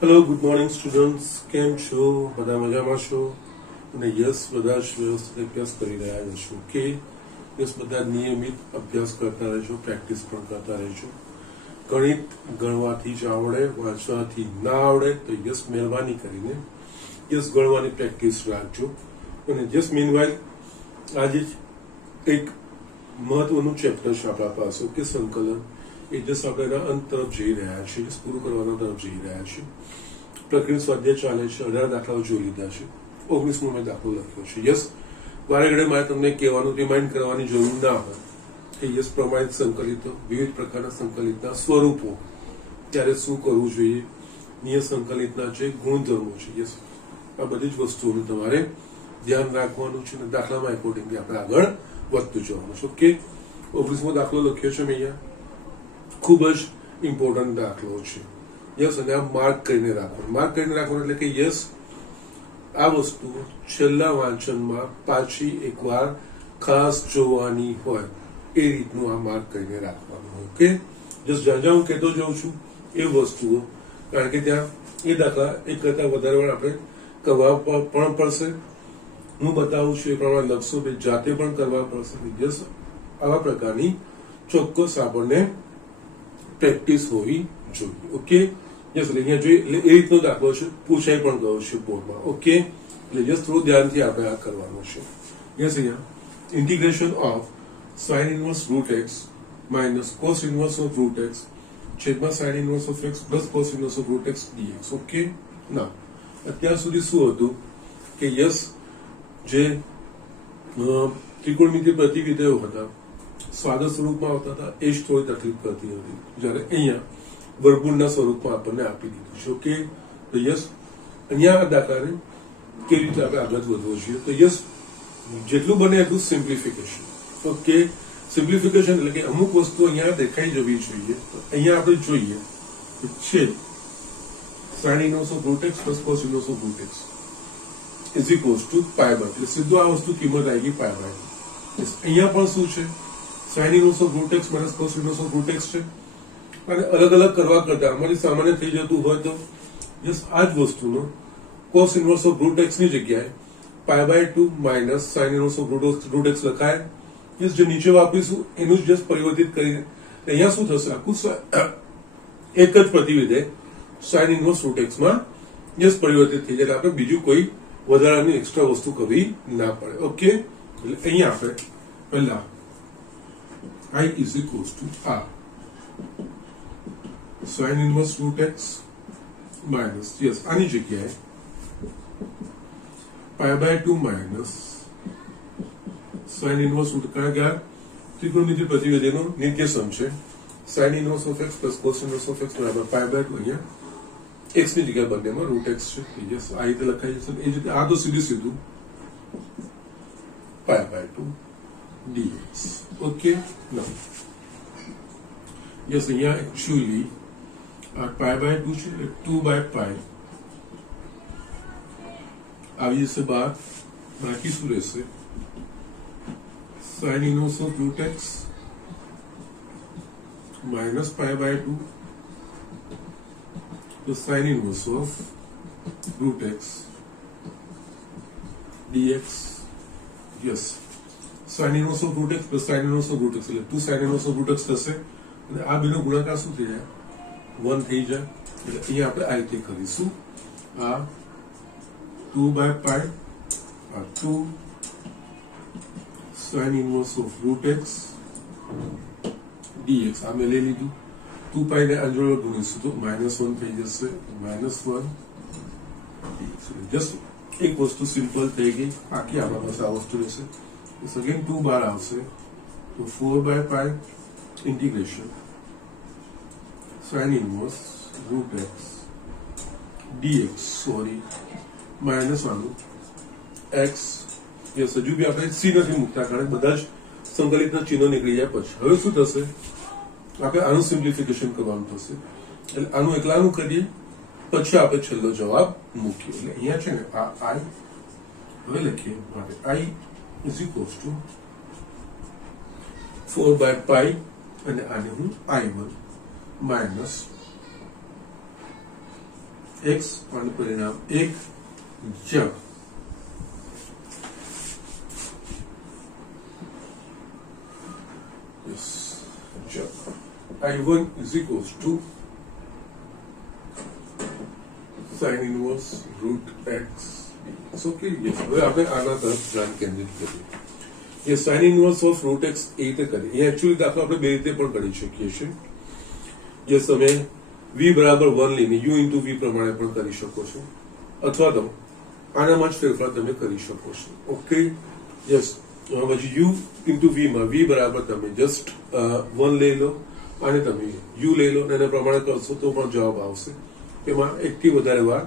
Hello good morning students, કેમ છો? બધા મજામાં છો? અને યસ, બધા જ વ્યવસ્થિત અભ્યાસ કરી રહ્યા છો કે યસ, બધા નિયમિત અભ્યાસ કરતા રહેજો, પ્રેક્ટિસ પણ કરતા રહેજો. ગણિત ગણવાથી જ આવડે, વાંચવાથી ના આવડે તો યસ મહેરબાની કરીને યસ ગણવાની પ્રેક્ટિસ રાખજો. અને યસ મીનવાઇલ આજે એક મહત્વનું ચેપ્ટર છે આપણા પાસે કે સંકલન. એ જસ્ટ આપણે એના અંત તરફ જઈ રહ્યા છીએ, પૂરું કરવાના તરફ જઈ રહ્યા છીએ. પ્રકૃતિ સ્વાધ્યાય ચાલે છે, 18 દાખલાઓ જોઈ લીધા છે, 19મો મેં દાખલો લખ્યો છે. યસ, વારે ઘડે મારે તમને કહેવાનું, રિમાઇન્ડ કરવાની જરૂર ના હોય કે યસ પ્રમાણિત સંકલિતો, વિવિધ પ્રકારના સંકલિતના સ્વરૂપો, ત્યારે શું કરવું જોઈએ, નિયત સંકલિતના જે ગુણધર્મો છે, યસ આ બધી જ વસ્તુઓનું તમારે ધ્યાન રાખવાનું છે અને દાખલામાં એકોર્ડિંગલી આપણે આગળ વધતું જવાનું છે. ઓકે, 19મો દાખલો લખ્યો છે મેં અહીંયા, ખૂબ જ ઇમ્પોર્ટન્ટ દાખલો છે. યસ, અને આ માર્ક કરીને રાખવાનું. માર્ક કરીને રાખવાનું એટલે કે યસ આ વસ્તુ છેલ્લા વાંચનમાં પાછી એકવાર ખાસ જોવાની હોય એ રીતનું આ માર્ક કરીને રાખવાનું હોય. ઓકે, જસ્ટ જ્યાં જ્યાં હું કહેતો જાઉં છું એ વસ્તુઓ, કારણ કે ત્યાં એ દાખલા એક કરતા વધારે વાર આપણે કરવા પણ પડશે. હું બતાવું છું એ પ્રમાણે લખશો, જાતે પણ કરવા પડશે. યસ, આવા પ્રકારની ચોક્કસ આપણને પ્રેક્ટિસ હોવી જોઈએ. ઓકે, યસ, એટલે અહીંયા જોઈએ એટલે એ રીતનો દાખલો છે, પૂછાઈ પણ ગયો છે બોર્ડમાં. ઓકે, એટલે યસ થોડું ધ્યાનથી આપણે આ કરવાનું છે. યસ, અહીંયા integration of sin inverse root x minus cos inverse of root x છેદમાં sin inverse of x plus cos inverse of root x dx. Okay, ના અત્યાર સુધી શું હતું કે યસ જે ત્રિકોણમિતિ પ્રતિવિધેયો હતા સ્વાગત સ્વરૂપમાં આવતા હતા એ જ થોડી તકલીફ કરતી હતી, જ્યારે અહીંયા વર્ગમૂળના સ્વરૂપમાં આપણને આપી દીધું છે. ઓકે, તો યસ અહીંયા આ દાખલાને કેવી રીતે આપણે આગળ વધવું જોઈએ, તો યસ જેટલું બને એટલું સિમ્પ્લિફિકેશન. ઓકે, સિમ્પ્લિફિકેશન એટલે કે અમુક વસ્તુ અહીંયા દેખાઈ જવી જોઈએ. તો અહીંયા આપણે જોઈએ છે sin inverse of root x plus cos inverse of root x is equals to pi by, એટલે સીધું આ વસ્તુ કિંમત આવી ગઈ pi by. અહીંયા પણ શું છે, sin inverse of root x minus cos inverse of root x છે. અને અલગ અલગ કરવા કરતા અમારી સામાન્ય થઈ જતું હોય તો યસ આ જ વસ્તુનો cos inverse of root x ની જગ્યાએ pi by 2 minus sin inverse of root x લખાય. યસ, જે નીચે વાપરીશું એનું જ જસ્ટ પરિવર્તિત કરીને અહીંયા શું થશે, આખું એક જ પ્રતિવિધેય sin inverse root x માં યસ પરિવર્તિત થઈ જાય. આપણે બીજું કોઈ વધારાની એક્સ્ટ્રા વસ્તુ કરવી ના પડે. ઓકે, એટલે અહીંયા આપણે પહેલા I is equals to R sin inverse root x minus yes આની જગ્યાએ pi by 2 minus sin inverse root, કારણ કે આ ત્રિકોણમિતિ પ્રતિવિધેયનો નિત્યસમ છે. sin inverse of x plus cos inverse of x બરાબર pi by 2, અહીંયા x ની જગ્યાએ બંનેમાં root x છે. યસ, આ રીતે લખાઈ જશે. એ જ રીતે આ તો સીધું pi by 2 dx. Okay, now yes, અહીંયા actually pi by 2 છે, 2 by pi આવી જશે બહાર. બાકી શું રહેશે, sin inverse of root x minus pi by 2 plus sin inverse of root x dx. yes, sin inverse of root x plus sin inverse of root x એટલે 2 sin inverse of root x થશે અને આ બેનો ગુણાકાર શું થઈ જાય, 1 થઈ જાય. એટલે અહીંયા આપણે આ રીતે કરીશું, આ 2 by pi, આ 2 sin inverse of root x dx આ મેં લઈ લીધું. 2 pi ને આ જોડે ગુણીશું તો -1 થઈ જશે, -1 dx. જસ્ટ એક વસ્તુ સિમ્પલ થઈ ગઈ, આખી આપણા પાસે આ વસ્તુ રહેશે. અગેન 2 બાર આવશે તો 4 by pi integration sin inverse root x dx, sorry minus આનું x. યસ, હજુ બી આપણે સી નથી મૂકતા કારણ બધા જ સંકલિતના ચિહ્નો નીકળી જાય. પછી હવે શું થશે, આપણે આનું સિમ્પ્લિફિકેશન કરવાનું થશે. એટલે આનું એકલાનું કરીએ પછી આપણે છેલ્લો જવાબ મૂકીએ. એટલે અહીંયા છે ને આ i હવે લખીએ માટે i is equals to 4 by pi અને આને હું i1 minus x અને પરિણામ 1 જ્યાં I1 is equals to sin inverse root x. It's okay. Yes. હવે આપણે આના તરફ ધ્યાન કેન્દ્રિત કરીએ. ये sin inverse of root x એ રીતે કરીએ. એ एक्चुअली દાખલો આપણે બે રીતે પણ કરી શકીએ છીએ. જે તમે v બરાબર 1 લઈને u into v પ્રમાણે પણ કરી શકો છો, અથવા તો આનામાં જ ફેરફાર તમે કરી શકો છો. ઓકે. યસ. પછી u into v માં v બરાબર તમે જસ્ટ 1 લઈ લો અને તમે u લઈ લો અને એના પ્રમાણે કરશો તો પણ જવાબ આવશે. એમાં એકથી વધારે વાર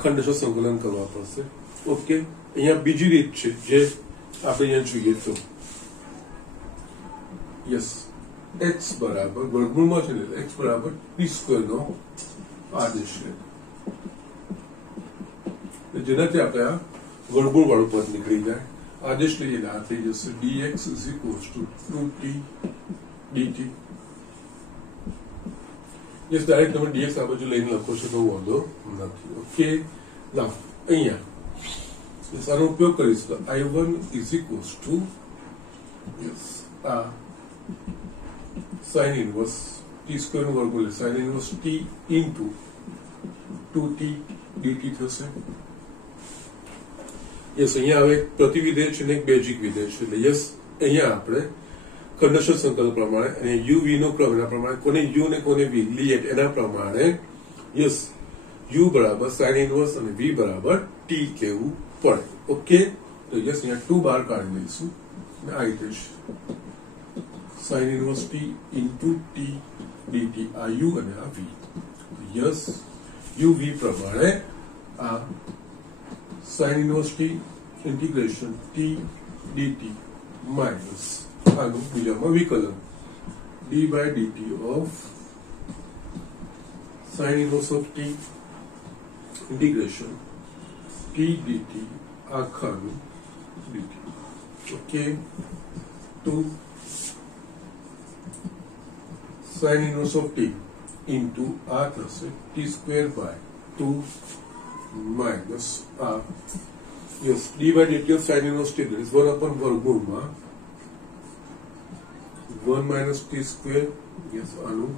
ખંડશઃ સંકલન કરવા પડશે. ઓકે. અહીંયા બીજી રીત છે જે આપણે અહીંયા જોઈએ તો યસ x બરાબર વર્ગમૂળમાં છે ને x બરાબર t² નો આદેશ છે, જેનાથી આપણે આ વર્ગમૂળ વાળું પદ નીકળી જાય. આદેશ લઈએ આ થઈ જશે dx is equals to 2t dt. Yes, direct તમે dx આ બાજુ લઈને લખો છો તો વાંધો નથી. ઓકે. ના અહીંયા આનો ઉપયોગ કરીશું તો I1 is equals to yes આ sin inverse t² નું વર્ગમૂળ sin inverse t into 2t dt થશે. યસ, અહીંયા હવે પ્રતિવિધેય છે ને એક બેઝિક વિધેય છે. એટલે યસ અહીંયા આપણે ખંડશઃ સંકલન પ્રમાણે અને u v નો ક્રમ એના પ્રમાણે કોને u ને કોને v લઈએ એના પ્રમાણે યસ u બરાબર sin inverse અને v બરાબર t લેવું પડે. ઓકે. તો યસ અહીંયા 2 બહાર કાઢી લઈશું અને આ રીતે sin inverse t into t dt આ u અને આ v. યસ u v પ્રમાણે આ sin inverse t integration t dt minus આનું બીજામાં વિકલન d by dt of sin inverse of t integration t dt આખાનું dt. Okay. 2 sin inverse of t into r થશે t² by 2 minus r. Yes, d by dt of sin inverse t is 1 upon વર્ગમૂળમાં 1 minus t². Yes, આનું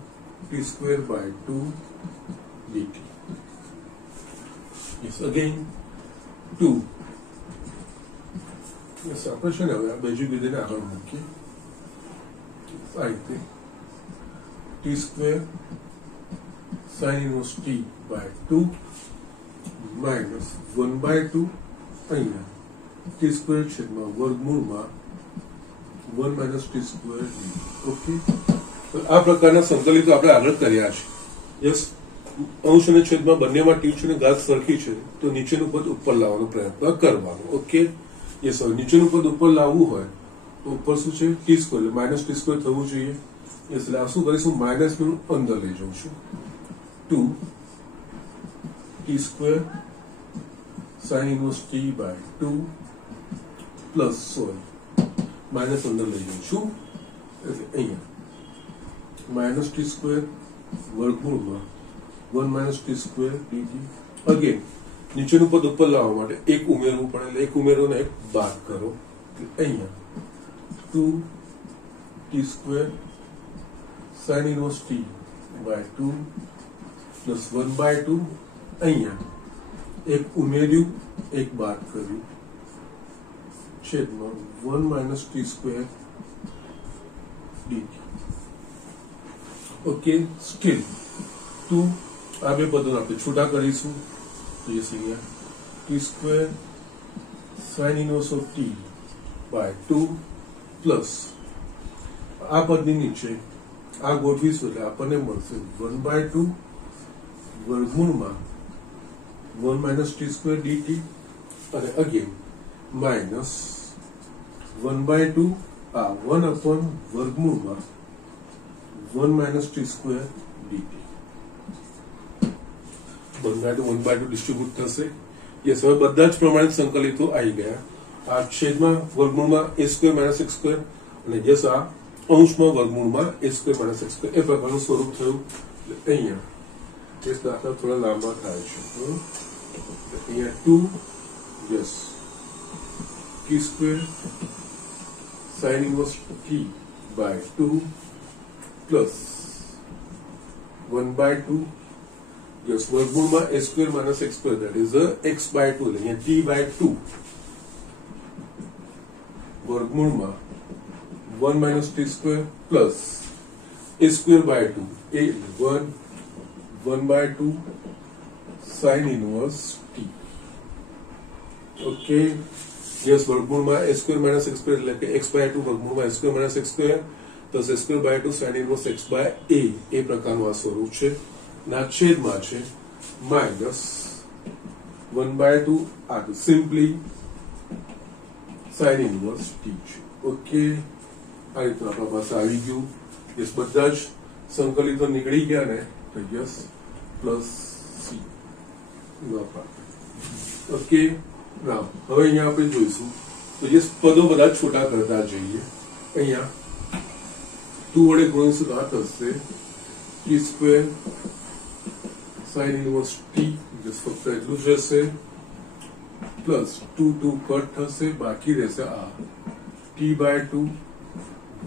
t² by 2 dt. Yes, again 2. Yes, આપણે છે ને હવે આ basic વિધેયને આગળ મૂકીએ. આ રીતે t² sin inverse t by 2 minus 1 by 2 અહીંયા t² છેદમાં વર્ગમૂળમાં 1 minus t². ઓકે. તો આ પ્રકારના સંકલિતો આપણે આગળ કર્યા છે. યસ, અંશ અને છેદમાં બંનેમાં t છે ને ઘાત સરખી છે તો નીચેનું પદ ઉપર લાવવાનો પ્રયત્ન કરવાનો. ઓકે. યસ, હવે નીચેનું પદ ઉપર લાવવું હોય તો ઉપર શું છે t² એટલે માઇનસ t² થવું જોઈએ. યસ, એટલે આ શું કરીશું માઇનસ નું અંદર લઈ જાઉં છું 2 t² sin inverse t by 2 plus minus અંદર લઈ જાઉં છું એટલે અહીંયા માઇનસ t² વર્ગમૂળમાં 1 minus t² dt. અગેન નીચેનું પદ ઉપર લાવવા માટે એક ઉમેરવું પડે એટલે એક ઉમેરો ને એક બાદ કરો. અહીંયા 2 t² sin inverse t by 2 plus 1 by 2 અહીંયા એક ઉમેર્યું એક બાદ કર્યું છેદમાં 1 minus t² dt. Okay. Steel 2 આ બે પદોને આપણે છૂટા કરીશું તો એ અહીંયા t² sin inverse of t by 2 plus આ પદની નીચે આ ગોઠવીશું એટલે આપણને મળશે 1 by 2 વર્ગમૂળમાં 1 minus t² dt અને અગેન માઇનસ 1 by 2 આ 1 upon વર્ગમૂળમાં 1 minus t² dt. 1 by 2 distribute થશે. યસ, હવે બધા જ પ્રમાણિત સંકલિતો આવી ગયા. આ છેદમાં વર્ગમૂળમાં a² minus x² અને યસ આ અંશમાં વર્ગમૂળમાં a² minus x² એ પ્રકારનું સ્વરૂપ થયું. અહીંયા इस दाखला थोड़ा लांबा थाय छे अहींया 2 yes t square sin inverse t by 2 plus 1 by 2 yes वर्गमूल में a square minus x square that is x by 2 એટલે t by 2 वर्गमूल में 1 minus t square plus a square by 2 a 1 by 2 sin inverse t okay yes वर्गमूल में a square minus x square એટલે કે x by 2 વર્ગમૂલ में a square minus x square plus a square by 2 sin inverse x by a એ પ્રકારનું આ સ્વરૂપ છે ના છેદમાં છે minus 1 by 2 આ તો simply sin inverse t છે ઓકે આ રીતનું આપણા પાસે આવી ગયું yes બધા જ સંકલિતો નીકળી ગયા ને તો yes plus c નો ઓકે now હવે અહીંયા આપણે જોઈશું તો જે પદો બધા છોટા કરતા જઈએ અહીંયા 2 વડે ગુણીશું તો આ થશે t square sin inverse t જસ ફક્ત એટલું જ રહેશે પ્લસ 2 કટ થશે બાકી રહેશે આ t by 2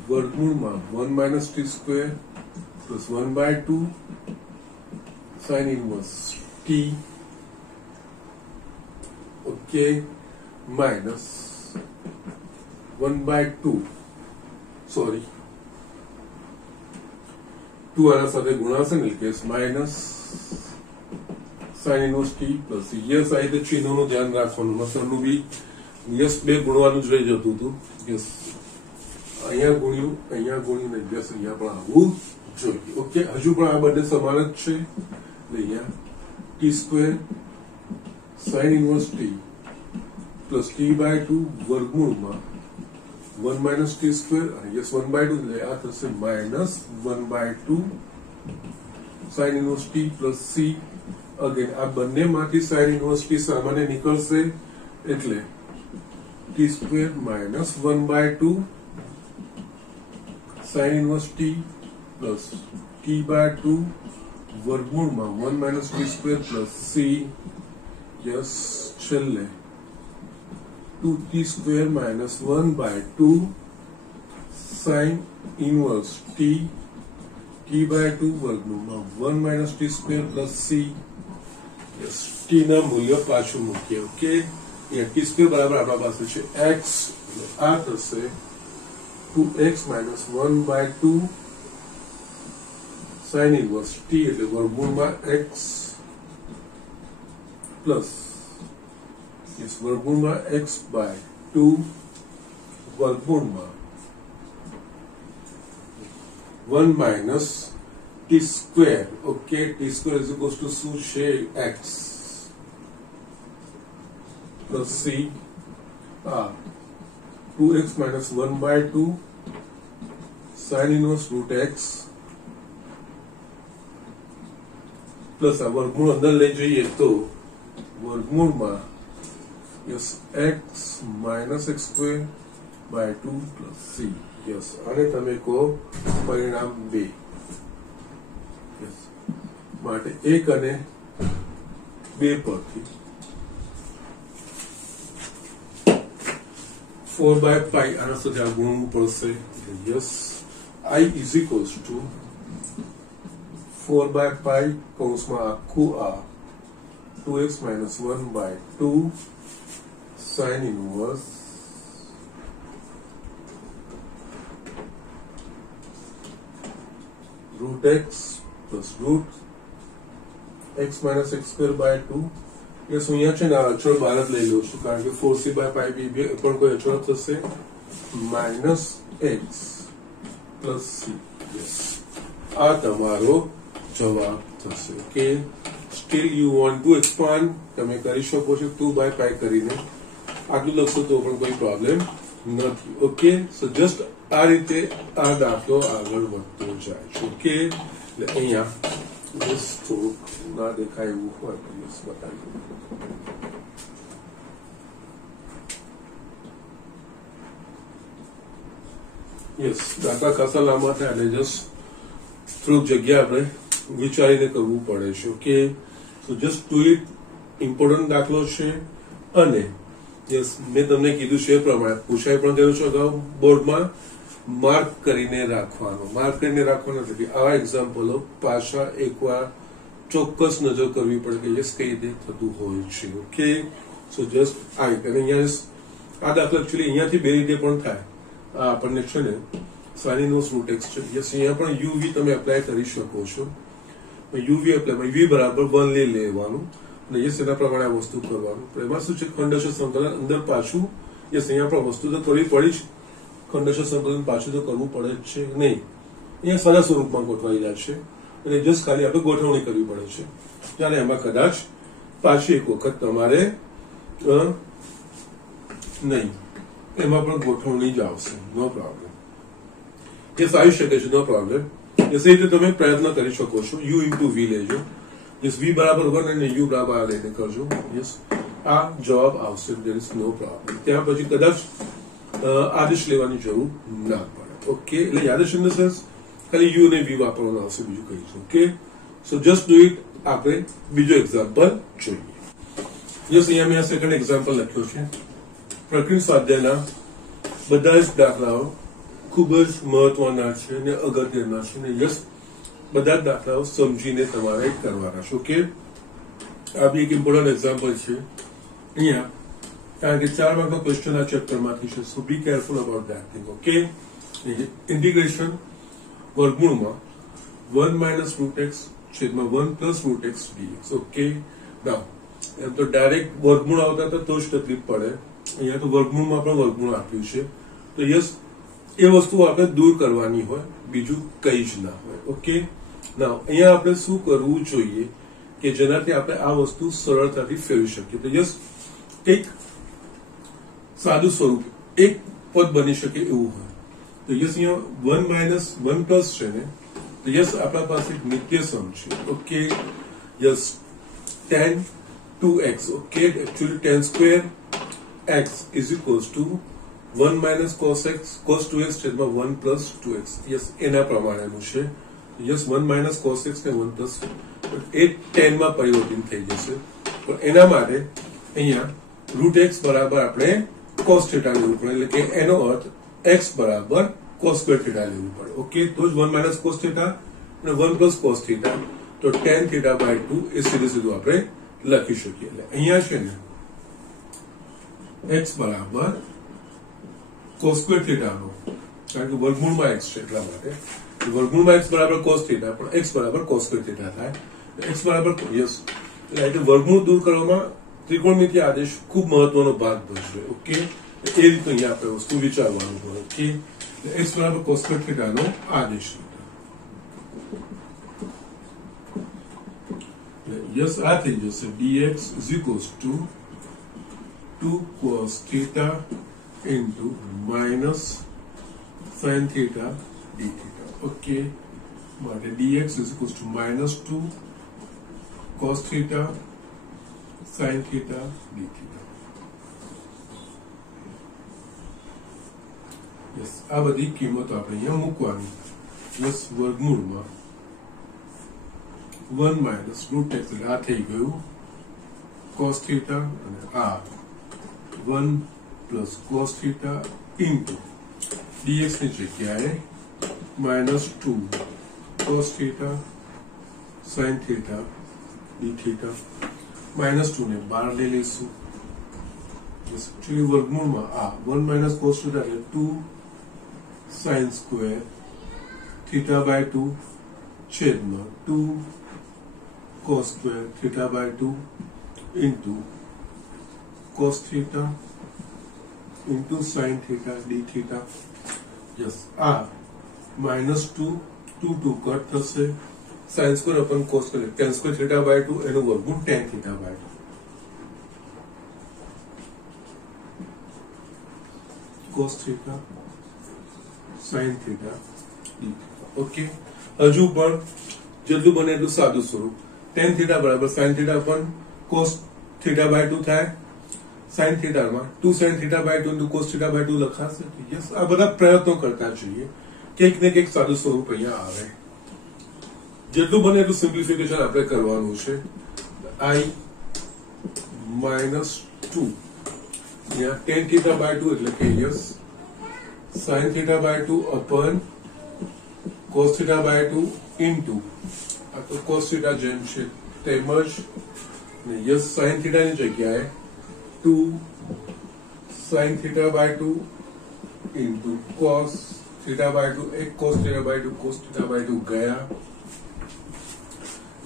વર્ગમૂળમાં 1 minus t square plus 1 by 2 sin inverse t okay minus 1 by 2 sorry 2 આના સાથે ગુણાશે ને કે minus sin inverse t plus yes આ રીતે ચિહ્નોનું ધ્યાન રાખવાનું મતલબનું બી yes બે ગુણવાનું જ રહી જતું હતું yes અહીંયા ગુણ્યું ને yes અહીંયા પણ આવવું જોઈએ ઓકે હજુ પણ આ બંને સમાન જ છે એટલે અહીંયા t square sin inverse t plus t by 2 वर्गमूल 1 minus t square yes 1 by 2 એટલે આ થશે minus 1 by 2 sin inverse t plus c again આ બંનેમાંથી sin inverse t સામાન્ય નીકળશે એટલે t square minus 1 by 2 sin inverse t plus t by 2 वर्गमूल 1 minus t square plus c yes છેલ્લે 2t square minus 1 by 2 sin inverse t by 2 वर्गमूल 1 minus t square plus c yes t ना मूल्य पाछू मूकीए okay ये t square बराबर आपણા પાસે છે x આ થશે 2x minus 1 by 2 sin inverse t એટલે વર્ગમૂળમાં x plus yes वर्गमूल x by 2 वर्गमूल 1 minus t square okay t square is equals to શું છે x plus c 2x minus 1 by 2 sin inverse root x plus આ વર્ગમૂળ અંદર લઈ જઈએ તો વર્ગમૂળમાં yes x minus x square by 2 plus c yes અને તમે કહો પરિણામ 2 yes માટે 1 અને 2 પરથી 4 by pi આના સુધી આ ગુણવું પડશે yes I is equals to 4 by pi કૌંસમાં આખું આ 2x minus 1 by 2 sin inverse root x plus root x minus x square by 2 yes હું અહીંયા છે ને અચળ બહાર જ લઈ લઉં છું કારણ કે 4c by pi બી પણ કોઈ અચળ થશે minus x plus c yes આ તમારો જવાબ થશે okay still you want to expand તમે કરી શકો છો 2 by pi કરીને આટલું લખશો તો પણ કોઈ પ્રોબ્લેમ નથી ઓકે સો જસ્ટ આ રીતે આ દાખલો આગળ વધતો જાય છે ઓકે એટલે અહીંયા બસ થોડુંક ના દેખાય એવું હોય તો બસ બતાવી યસ દાખલા ખાસા લાંબા થાય એટલે જસ્ટ થોડુંક જગ્યા આપણે વિચારીને કરવું પડે છે. Okay, so just do it. Important દાખલો છે અને યસ મેં તમને કીધું છે એ પ્રમાણે પૂછાય પણ ગયું છે અગાઉ બોર્ડમાં માર્ક કરીને રાખવાનો. માર્ક કરીને રાખવાનો એટલે આવા એક્ઝામ્પલો પાછા એકવાર ચોક્કસ નજર કરવી પડે કે યસ કઈ રીતે થતું હોય છે. ઓકે, સો જસ્ટ આવી અને અહીંયા આ દાખલો એકચ્યુઅલી અહીંયાથી બે રીતે પણ થાય. આ આપણને છે ને સાઇન રૂટ એક્સ છે. યસ અહીંયા પણ યુવી તમે એપ્લાય કરી શકો છો. યુવી એપ્લાય વી બરાબર 1 લઈ લેવાનું અને યસ એના પ્રમાણે આ વસ્તુ કરવાનું. એમાં શું છે ખંડશ સંકલન અંદર પાછું યસ અહીંયા પણ વસ્તુ તો કરવી પડી છે. ખંડશ સંકલન પાછું તો કરવું પડે જ છે નહીં. અહીંયા સારા સ્વરૂપમાં ગોઠવાઈ જાય છે અને જસ્ટ ખાલી આપણે ગોઠવણી કરવી પડે છે. ત્યારે એમાં કદાચ પાછી એક વખત તમારે નહીં એમાં પણ ગોઠવણી જ આવશે. નો પ્રોબ્લેમ. યસ આવી શકે છે. નો પ્રોબ્લેમ. યસ એ રીતે તમે પ્રયત્ન કરી શકો છો. યુ ઇન્ટુ વી લેજો. યસ વી બરાબર 1 અને યુ બરાબર આ લઈને કરજો. યસ આ જવાબ આવશે. There is no problem. ત્યાં પછી કદાચ આદેશ લેવાની જરૂર ના પડે. ઓકે, એટલે આદેશ ઇન ધ સેન્સ ખાલી યુ અને વી વાપરવાનું આવશે, બીજું કઈ છે. Okay, so just do it. આપણે બીજો એક્ઝામ્પલ જોઈએ. યસ અહીંયા મેં સેકન્ડ એક્ઝામ્પલ લખ્યો છે. પ્રકૃતિ સ્વાધ્યાયના બધા જ દાખલાઓ ખૂબ જ મહત્વના છે અને અગત્યના છે. યસ બધા જ દાખલાઓ સમજીને તમારે કરવાના છે. ઓકે, આ બી એક ઇમ્પોર્ટન્ટ એક્ઝામ્પલ છે અહીંયા, કારણ કે 4 માર્કનો ક્વેશ્ચન આ ચેપ્ટરમાંથી છે. So be careful about that thing. Okay, integration વર્ગમૂળમાં 1 માઇનસ રૂટ એક્સ છેદમાં 1 plus root x dx. Okay, now એમ તો ડાયરેક્ટ વર્ગમૂળ આવતા હતા તો જ તકલીફ પડે. અહીંયા તો વર્ગમૂળમાં પણ વર્ગમૂળ આપ્યું છે. તો યસ એ વસ્તુ આપણે દૂર કરવાની હોય, બીજું કઈ જ ના હોય. ઓકે, નાઉ અહીંયા આપણે શું કરવું જોઈએ કે જેનાથી આપણે આ વસ્તુ સરળતાથી ફેરવી શકીએ. તો યસ એક સાદું સ્વરૂપ એક પદ બની શકે એવું હોય. તો યસ અહીંયા 1 માઇનસ 1 પ્લસ છે ને, તો યસ આપણા પાસે એક નિત્ય સમ છે. Okay, yes tan 2x. Okay, actually tan square x is equals to 1 minus cos x cos 2x છેદમાં 1 plus 2x. યસ એના પ્રમાણેનું છે. યસ 1 minus cos x ને 1 plus એ tan માં પરિવર્તિત થઈ જશે. પણ એના માટે અહીંયા રૂટ x બરાબર આપણે cos થીટા લેવું પડે, એટલે કે એનો અર્થ x બરાબર cos સ્ક્વેર થીટા લેવું પડે. ઓકે, તો જ 1 minus cos થીટા અને 1 plus cos થીટા, તો tan થીટા બાય 2 એ સીધું આપણે લખી શકીએ. એટલે અહીંયા છે ને x બરાબર cos સ્ક્વેર થીટાનો, કારણ કે વર્ગમૂળમાં x છે એટલા માટે વર્ગમૂળમાં x બરાબર cos થીટા, પણ x બરાબર cos સ્ક્વેર થીટા થાય. x બરાબર યસ એટલે વર્ગમૂળ દૂર કરવામાં ત્રિકોણમિતિ આદેશ ખૂબ મહત્વનો ભાગ ભજવે. ઓકે, એ રીતે અહીંયા આપણે વસ્તુ વિચારવાનું હોય. ઓકે, x બરાબર cos સ્ક્વેર થીટાનો આદેશ. યસ આ થઈ જશે dx is equals to 2 cos theta into minus sin theta d theta. Okay, but dx is equals to minus 2 cos theta sin theta d theta. Yes, આ બધી કિંમતો આપણે અહીંયા મૂકવાની. યસ વર્ગમૂળમાં 1 minus root x એટલે આ થઈ ગયું cos theta અને આ 1 plus cos theta into dx ની જગ્યાએ minus 2 cos theta sin theta d theta. minus 2 ને બહાર લઈ લઈશું. એકચ્યુઅલી વર્ગમૂળમાં આ 1 minus cos theta એટલે 2 sin square theta by 2 છેદમાં 2 cos square theta by 2 into cos theta into sin theta d theta. Yes, minus 2 2 cut થશે. sin square upon cos square tan square theta by 2 એનું વર્ગમૂળ tan theta by 2 cos theta sin theta d theta. Okay, હજુ પણ જેટલું બને એટલું સાદું સ્વરૂપ. tan theta બરાબર sin theta upon cos theta by 2 થાય. sin theta માં 2 sin theta by 2 into cos theta by 2 લખાશે. યસ, આ બધા પ્રયત્નો કરતા જોઈએ કંઈક ને કંઈક સાદું સ્વરૂપ અહીંયા આવે. જેટલું બને એટલું સિમ્પ્લિફિકેશન આપણે કરવાનું છે. I -2 यहाँ tan थीटा बाय 2 એટલે કે yes sin theta by 2 upon cos theta by 2 into આ તો cos थीटा જેમ છે તેમજ ને યસ sin थीटा ની જગ્યાએ 2 sin theta by 2 into cos theta by 2 एक cos theta by 2 cos theta by 2 ગયા.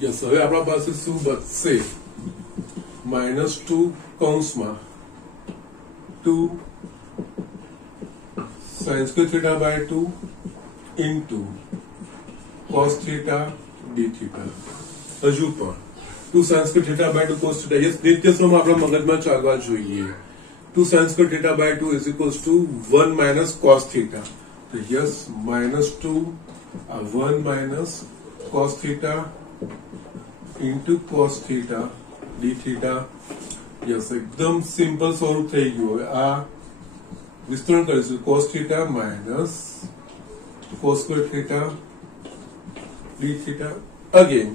યસ હવે આપણા પાસે શું બચશે -2 કૌંસમાં 2 sin square theta by 2 into cos theta d theta. હજુ પણ 2 sin square theta by 2 cos theta yes નિત્ય સમય આપણા મગજમાં ચાલવા જોઈએ. 2 sin square theta by 2 is equals to 1 minus cos theta. તો yes -2 1 minus cos theta into cos theta d theta. Yes એકદમ સિમ્પલ સ્વરૂપ થઈ ગયું. હવે આ વિસ્તરણ કરીશું cos theta minus cos square theta d theta. Again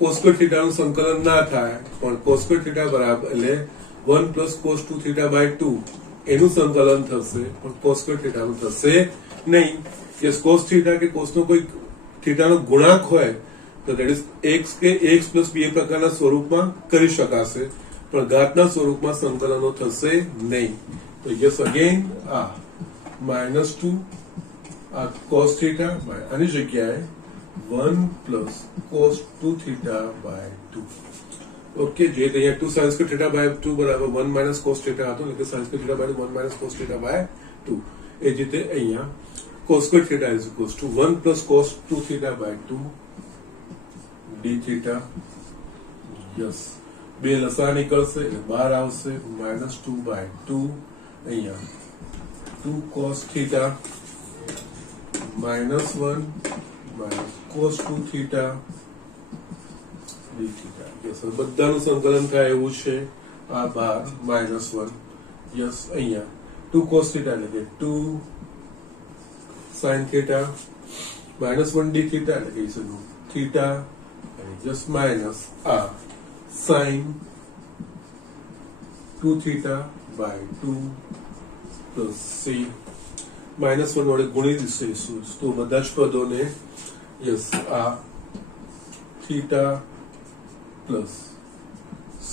cos square theta નું સંકલન ના થાય પણ cos square theta બરાબર એટલે 1 plus cos 2 theta by 2 એનું સંકલન થશે પણ cos square theta નું થશે નહીં. યસ cos theta કે cos નો કોઈ theta નો ગુણાંક હોય તો that is x કે x plus b પ્રકારના સ્વરૂપમાં કરી શકાશે પણ ઘાતના સ્વરૂપમાં સંકલનો થશે નહીં. તો યસ અગેન આ -2 આ cos theta by આની જગ્યાએ 1 plus cos 2 theta by 2. Okay જે અહીંયા 2 sin square theta by 2 બરાબર 1 minus cos theta હતો એટલે sin square theta by 1 minus cos theta by 2. એ જ રીતે અહીંયા cos square theta is equals to 1 plus cos 2 theta by 2 d theta. Yes બે લસા નીકળશે એટલે 12 આવશે -2 by 2 અહીંયા 2 cos theta -1 minus cos 2 theta d theta. Yes બધાનું સંકલન થાય એવું છે આ 12 -1. યસ અહીંયા 2 cos theta એટલે કે 2 sin theta -1 d theta એટલે કે theta just minus sin 2 theta by 2 plus c -1 વડે ગુણી દઈશું તો બધા જ પદોને યસ આ theta plus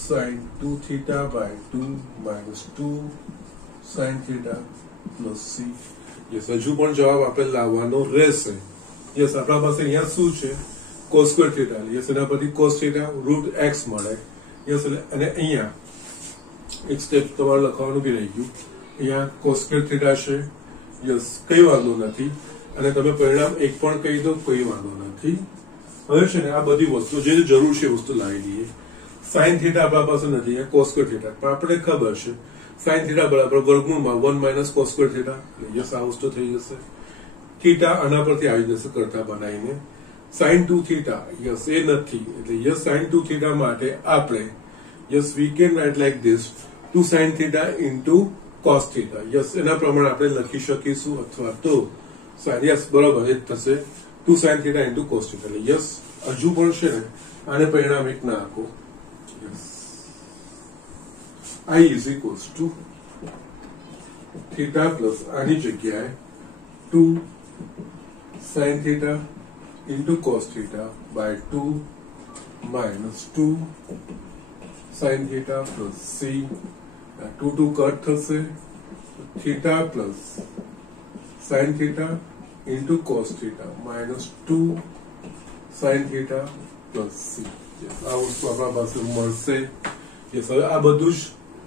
sin 2 theta by 2 minus 2 sin theta plus c. Yes હજુ પણ જવાબ આપણે લાવવાનો રહેશે. યસ આપણા પાસે અહીંયા શું છે cos square theta. યસ એના પરથી cos theta root x મળે. યસ અને અહીંયા એક સ્ટેપ તમારે લખવાનું બી રહી ગયું. અહીંયા cos square theta છે. યસ કઈ વાંધો નથી અને તમે પરિણામ એક પણ કહી દો કોઈ વાંધો નથી. હવે છે ને આ બધી વસ્તુ જે જરૂર છે વસ્તુ લાવી લઈએ. sin theta આપણા પાસે નથી અહીંયા cos square theta પણ આપણે ખબર છે sin theta બરાબર વર્ગમૂળમાં 1 minus cos square theta. Yes આ વસ્તુ થઈ જશે. theta આના પરથી આવી જશે કરતા બનાવીને sin 2 theta yes એ નથી એટલે yes sin 2 theta માટે આપણે yes we can write like this 2 sin theta into cos theta. yes એના પ્રમાણે આપણે લખી શકીશું અથવા તો yes બરાબર એ થશે 2 sin theta into cos theta. એટલે yes હજુ પણ છે ને આને પરિણામ એક ના આપો. yes I is equals to theta plus આની જગ્યાએ 2 sin theta into cos theta by 2 minus 2 sin theta plus c. 2 cut થશે theta plus sin theta into cos theta minus 2 sin theta plus c. yes આ વસ્તુ આપણા પાસે મળશે. yes હવે આ બધું જ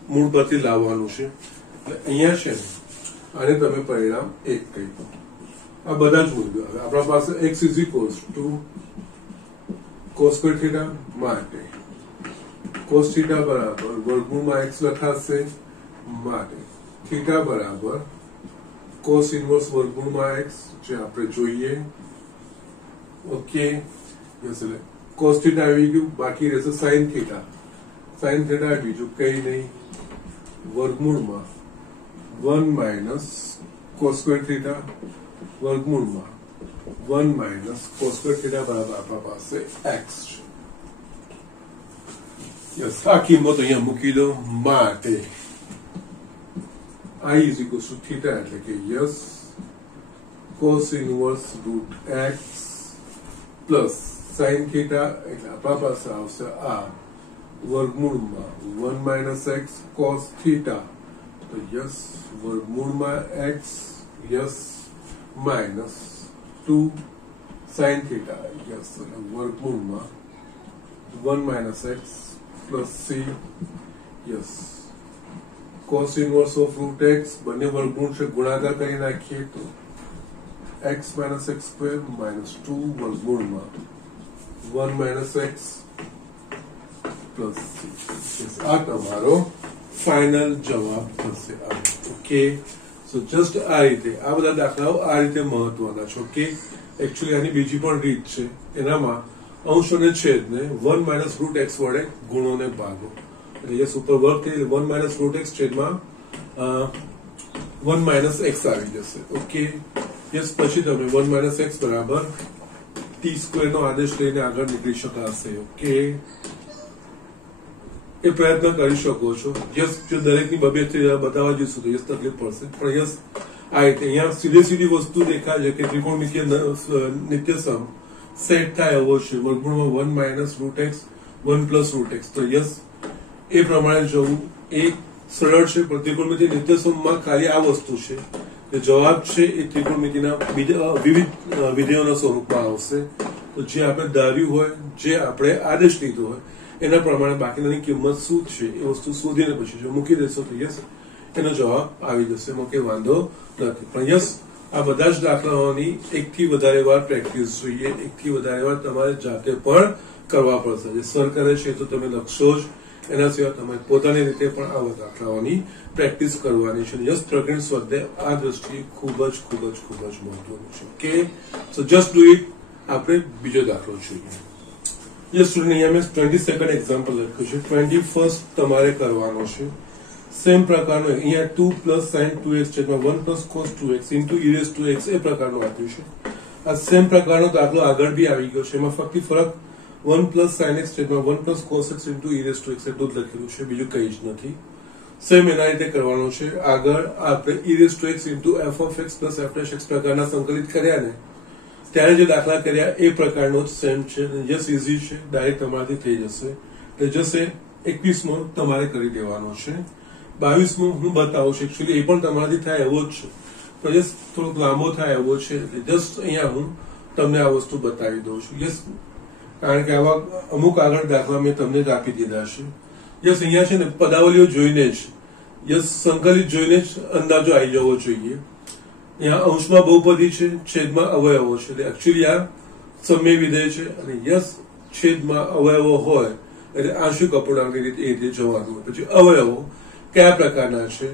મૂળ પરથી લાવવાનું છે એટલે અહીંયા છે ને આને તમે પરિણામ 1 કહી દો. આ બધા જ મૂલ્યો હવે આપણા પાસે x is equals to cos square theta માટે cos theta બરાબર વર્ગમૂળમાં x લખાશે માટે theta બરાબર cos inverse વર્ગમૂળમાં x જે આપણે જોઈએ. ઓકે યસ એટલે cos theta આવી ગયું બાકી રહેશે sin theta. sin theta બીજું કઈ નહીં વર્ગમૂળમાં 1 minus cos square theta વર્ગમૂળમાં 1 માઇનસ cos સ્ક્વેર થીટા બરાબર આપણા પાસે x છે. યસ, આ કિંમત અહીંયા મૂકી દો. માટે I is equals to theta એટલે કે yes cos inverse root x plus sin theta એટલે આપણા પાસે આવશે આ વર્ગમૂળમાં 1 minus x cos theta, તો યસ વર્ગમૂળમાં x yes minus 2 sin theta, yes વર્ગમૂળમાં 1 minus x plus c yes cos inverse of root x બંને વર્ગમૂળ છે ગુણાકાર કરી નાખીએ તો x minus x square minus 2 વર્ગમૂળમાં 1 minus x plus c. આ તમારો ફાઇનલ જવાબ થશે. ઓકે, સો જસ્ટ આ રીતે આ બધા દાખલાઓ આ રીતે મહત્વના છે. ઓકે, એકચ્યુઅલી આની બીજી પણ રીત છે. એનામાં અંશ અને છેદને 1 minus root x વડે ગુણોને ભાગો. યસ ઉપર વર્ક થઈ 1 minus root x છેદમાં 1 minus x આવી જશે. ઓકે, યસ પછી તમે 1 minus x બરાબર t સ્ક્વેર નો આદેશ લઈને આગળ નીકળી શકાશે. ઓકે, એ પ્રયત્ન કરી શકો છો. યસ જો દરેકની બબે બતાવવા જઈશું તો યસ તકલીફ પડશે, પણ યસ આ રીતે અહીંયા સીધી વસ્તુ દેખાય છે કે ત્રિકોણમિતીય નિત્યસમ સેટ થાય એવો છે વર્ગમૂળમાં 1 minus root x 1 plus root x. તો યસ એ પ્રમાણે જવું એ સરળ છે, પણ ત્રિકોણમિતીય નિત્યસમમાં ખાલી આ વસ્તુ છે કે જવાબ છે એ ત્રિકોણમિતિના વિવિધ વિધેયોના સ્વરૂપમાં આવશે. તો જે આપણે ધાર્યું હોય, જે આપણે આદેશ લીધો હોય એના પ્રમાણે બાકીની કિંમત શું છે એ વસ્તુ શોધીને પછી જો મૂકી દેશો તો યસ એનો જવાબ આવી જશે. એમાં કઈ વાંધો નથી. પણ યસ આ બધા જ દાખલાઓની એકથી વધારે વાર પ્રેક્ટિસ જોઈએ, એકથી વધારે વાર તમારે જાતે પણ કરવા પડશે. જે સર કરે છે તો તમે લખશો જ, એના સિવાય તમારે પોતાની રીતે પણ આવા દાખલાઓની પ્રેક્ટિસ કરવાની છે. યસ પ્રકરણ સ્વાધ્યાય આ દ્રષ્ટિએ ખૂબ જ મહત્વનું છે. Okay, so just do it. આપણે બીજો દાખલો જોઈએ. યસ સ્ટુડન્ટ, અહીંયા મેં 22nd એક્ઝામ્પલ લખ્યું છે. 21st તમારે કરવાનો છે. સેમ પ્રકારનો અહીંયા 2 plus sin 2x છેદમાં 1 plus cos 2x into e raised to x એ પ્રકારનું આપ્યું છે. આ સેમ પ્રકારનો દાખલો આગળ બી આવી ગયો છે. એમાં ફક્ત ફરક 1 plus sin x છેદમાં 1 plus cos x into e raised to x એટલું જ લખેલું છે, બીજું કંઈ જ નથી. સેમ એના રીતે કરવાનું છે. આગળ આપણે e raised to x into f of x plus f dash x પ્રકારના સંકલિત કર્યા ને ત્યારે જે દાખલા કર્યા એ પ્રકારનો જ સેમ છે. યસ ઇઝી છે, ડાયરેક્ટ તમારાથી થઈ જશે. એટલે જશે 21મો તમારે કરી દેવાનો છે. 22મો હું બતાવું છું. એકચ્યુઅલી એ પણ તમારાથી થાય એવો જ છે, પણ યસ થોડોક લાંબો થાય એવો છે. એટલે જસ્ટ અહીંયા હું તમને આ વસ્તુ બતાવી દઉં છું. યસ કારણ કે આવા અમુક આગળ દાખલા મેં તમને જ આપી દીધા છે. યસ અહીંયા છે ને પદાવલીઓ જોઈને જ યસ સંકલિત જોઈને જ અંદાજો આવી જવો જોઈએ. અહીંયા અંશમાં બહુપદી છે, છેદમાં અવયવો છે. એટલે એકચ્યુઅલી આ સમય વિધેય છે અને યસ છેદમાં અવયવો હોય એટલે આંશિક અપૂર્ણાંકની રીતે એ રીતે જવાનું હોય. પછી અવયવો કયા પ્રકારના છે,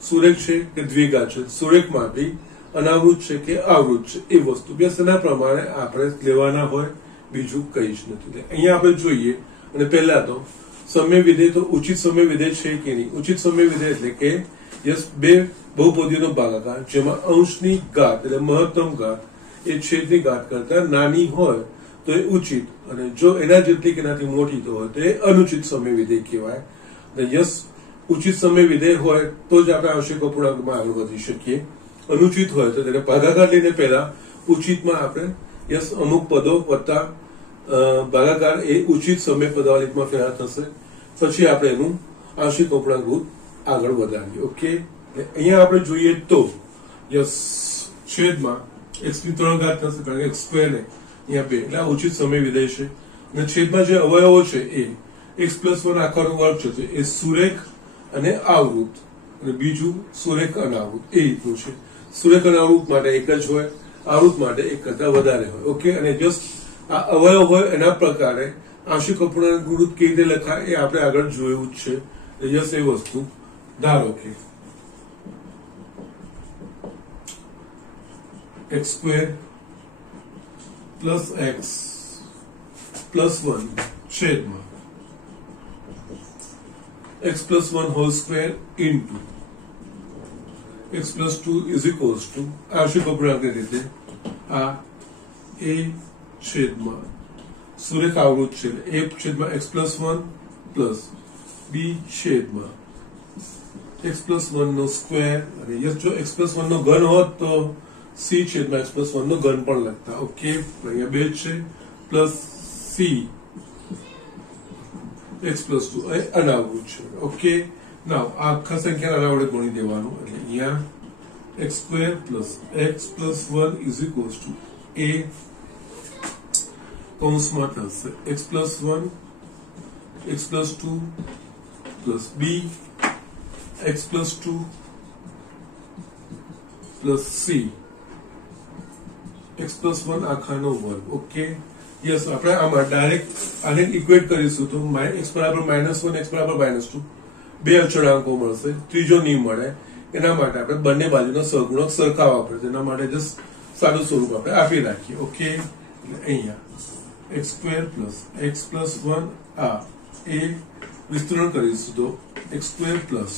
સુરેખ છે કે દ્વિઘાત છે, સુરેખમાંથી અનાવૃત છે કે આવૃત છે, એ વસ્તુ બસ એના પ્રમાણે આપણે લેવાના હોય, બીજું કંઈ જ નથી. અહીંયા આપણે જોઈએ અને પહેલા તો સમય વિધેય તો ઉચિત સમય વિધેય છે કે નહીં. ઉચિત સમય વિધેય એટલે કે યસ બે બહુપદીનો ભાગાકાર જેમાં અંશની ઘાત એટલે મહત્તમ ઘાત એ છેદની ઘાત કરતા નાની હોય તો એ ઉચિત, અને જો એના જેટલી કે એનાથી મોટી તો હોય તો એ અનુચિત સમય વિધેય કહેવાય. યસ ઉચિત સમય વિધેય હોય તો જ આપણે આંશિક અપૂર્ણાંકમાં આગળ વધી શકીએ. અનુચિત હોય તો તેને ભાગાકાર લઈને પહેલા ઉચિતમાં આપણે યસ અમુક પદો વત્તા ભાગાકાર એ ઉચિત સમય પદાવલિકમાં ફેરવા થશે. પછી આપણે એનું આંશિક અપૂર્ણાંક રૂપ આગળ વધારીએ. ઓકે, અહીંયા આપણે જોઈએ તો યસ છેદમાં x ની 3 ઘાત થશે કારણ કે x સ્ક્વેર ને અહીંયા 2 એટલે ઉચિત સમય વિધેય છે. અને છેદમાં જે અવયવો છે એ x plus 1 આખાનો વર્ગ છે એ સુરેખ અને આવૃત, અને બીજું સુરેખ અનાવૃત એ રીતનું છે. સુરેખ અનાવૃત માટે એક જ હોય, આવૃત માટે એક કરતા વધારે હોય. ઓકે, અને જસ્ટ આ અવયવ હોય એના પ્રકારે આંશિક અપૂર્ણાંક રૂપ કેવી રીતે લખાય એ આપણે આગળ જોયું જ છે. યસ એ વસ્તુ ધારો કે x square plus x plus 1 છેદમાં x plus 1 whole square into x plus 2 is equals to આંશિક અપૂર્ણાંકની રીતે આ ए છેદમાં સુરેખ આવૃત છે a છેદમાં x+1 પ્લસ b છેદમાં x+1 નો સ્ક્વેર અને યસ જો x+1 નો ઘન હોત તો c છેદમાં x+1 નો ઘન પણ લખતા ઓકે અહીંયા 2 છે પ્લસ c x+2 અનાવૃત છે ઓકે નાઉ આ આખા સંખ્યાના આના વડે ગુણી દેવાનું એટલે અહીંયા x² plus x+1 is equals to a કૌંસમાં થશે x+1 x+2 plus b x+2 plus c x+1 આખાનો વર્ગ ઓકે યસ આપણે આમાં ડાયરેક્ટ આને ઇક્વેટ કરીશું તો x બરાબર -1 x બરાબર -2 બે અચળાંકો મળશે ત્રીજો નહીં મળે એના માટે આપણે બંને બાજુના સહગુણક સરખાવવા પડશે એના માટે જસ્ટ સાદું સ્વરૂપ આપણે આપી રાખીએ ઓકે અહીંયા x² plus x+1 આ a વિસ્તરણ કરીશું તો x² plus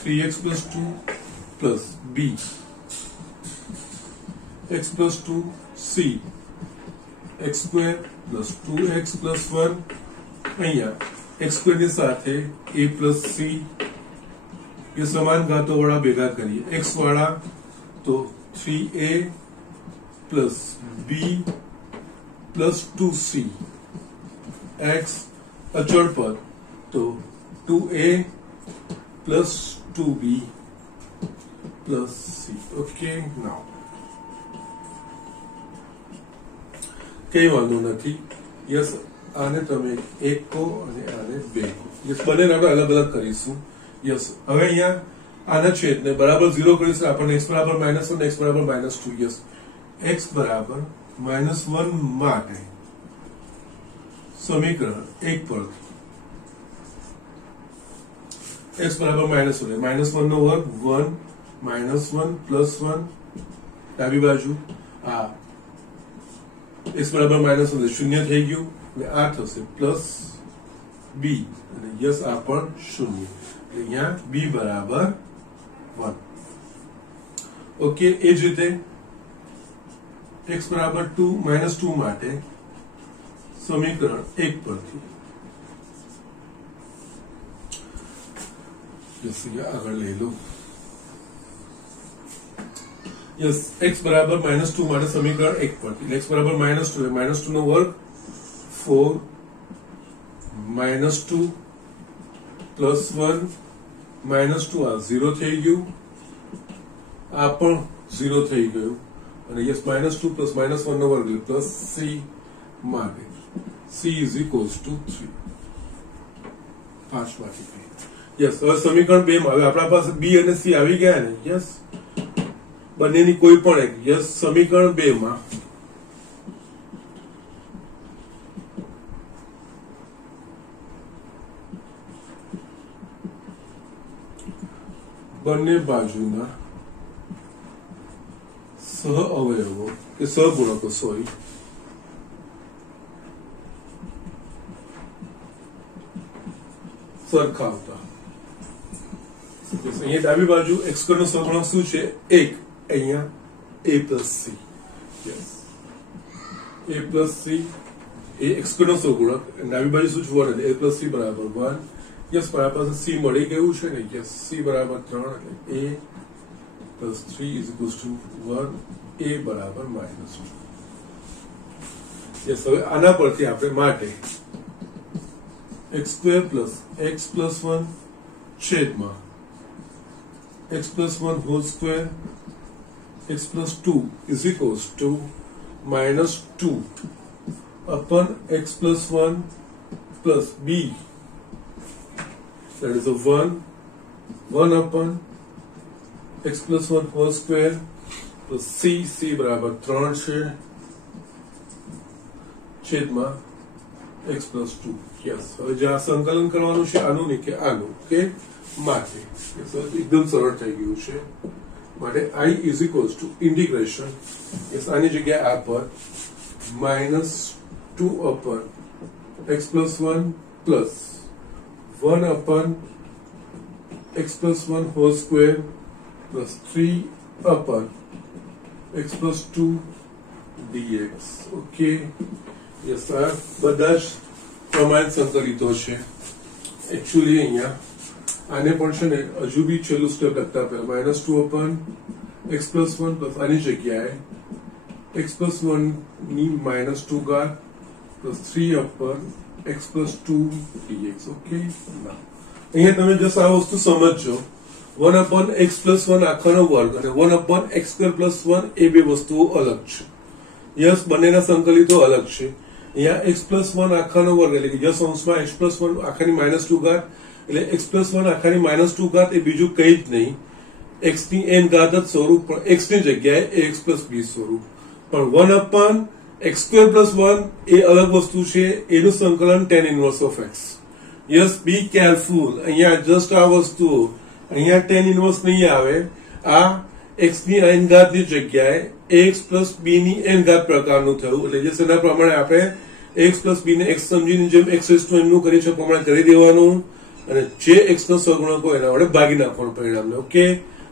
3x+2 plus b x+2 c x² plus 2x+1 અહીંયા x² ની સાથે a plus c ये समान घातों वाला भेगा करिए x वाला तो 3a plus b plus 2c x अचल पद तो 2a plus 2b plus c okay now कई वांधो नहीं यस आने तमे एक को અને આને બે को यस બંને આપણે અલગ અલગ કરીશું यस હવે અહીંયા આના છેદને બરાબર 0 કરીશું આપણને x બરાબર -1 x બરાબર -2 यस x બરાબર -1 માટે સમીકરણ 1 પર x બરાબર -1 નો વર્ગ 1 -1 +1 ડાબી બાજુ આ x બરાબર -1 શૂન્ય થઈ ગયું એટલે આ થશે પ્લસ b અને यस આ પણ શૂન્ય यहाँ b बराबर 1 ओके ए ज रीते x बराबर 2 -2 माटे समीकरण 1 परथी जैसे आगे ले लो यस x बराबर -2 माटे समीकरण 1 परथी x बराबर -2 नो वर्ग 4 -2 +1 -2 આ 0 થઈ ગયું આ પણ 0 થઈ ગયું અને યસ -2 plus -1 નો વર્ગ પ્લસ c માટે c is equals to 3 પાંચમાંથી યસ હવે સમીકરણ 2 માં હવે આપણા પાસે b અને c આવી ગયા ને યસ બંનેની કોઈ પણ એક યસ સમીકરણ 2 માં બંને બાજુના સહ અવયવો કે સહગુણકો સોરી સરખાવતા અહીંયા ડાબી બાજુ x² નો સહગુણક શું છે 1 અહીંયા a plus c yes a plus c A x² નો સહગુણક ડાબી બાજુ શું છે 1 a plus c બરાબર 1 यस बराबर c मળી ગયું છે ને यस c બરાબર 3 એટલે a plus 3 is equals to 1 a બરાબર -2 यस હવે આના પરથી આપણે માટે x² plus x+1 છેદમાં x+1 whole square x+2 is equals to -2 upon x+1 plus b that is a 1 upon x+1 whole square plus c बराबर 3 છે છેદમાં x+2 यस હવે જે આ સંકલન કરવાનું છે આનું ને કે આનું કે માટે એકદમ સરળ થઈ ગયું છે માટે i is equals to integration yes આની જગ્યાએ આ પર -2 upon x+1 plus 1 upon x+1 whole square plus 3 upon x+2 dx. Okay, yes sir, બધા જ પ્રમાણિત સંકલિતો છે. એકચ્યુઅલી અહીંયા આને પણ છે ને હજુ બી છેલ્લું સ્ટેપ લખતા પહેલા -2 upon x plus 1 પ્લસ આની જગ્યાએ x plus 1 ની -2 ઘાત plus 3 upon x plus 2 dx. Okay, અહીંયા તમે જસ્ટ આ વસ્તુ સમજજો. 1 upon x plus 1 આખાનો વર્ગ અને 1 upon x square plus 1 એ બે વસ્તુઓ અલગ છે. યસ, બંનેના સંકલિતો અલગ છે. અહીંયા x plus 1 આખાનો વર્ગ એટલે કે યસ અંશમાં x plus 1 આખાની -2 ઘાત એટલે x plus 1 આખાની -2 ઘાત એ બીજું કંઈ જ નહીં, x ની n ઘાત જ સ્વરૂપ, પણ x ની જગ્યાએ ax plus b સ્વરૂપ. પણ 1 upon x square plus 1 એ અલગ વસ્તુ છે, એનું સંકલન tan inverse of x. Yes, be careful. અહીંયા જસ્ટ આ વસ્તુ અહીંયા tan inverse નહીં આવે, આ x ની n ઘાત ની જગ્યાએ ax plus b ની n ઘાત પ્રકારનું થયું. એટલે જે એના પ્રમાણે આપણે ax plus b ને x સમજીને જેમ x raised to n નું કરી છે પ્રમાણે કરી દેવાનું અને જે x નો સહગુણક હોય એના વડે ભાગી નાખવાનું પરિણામને. ઓકે,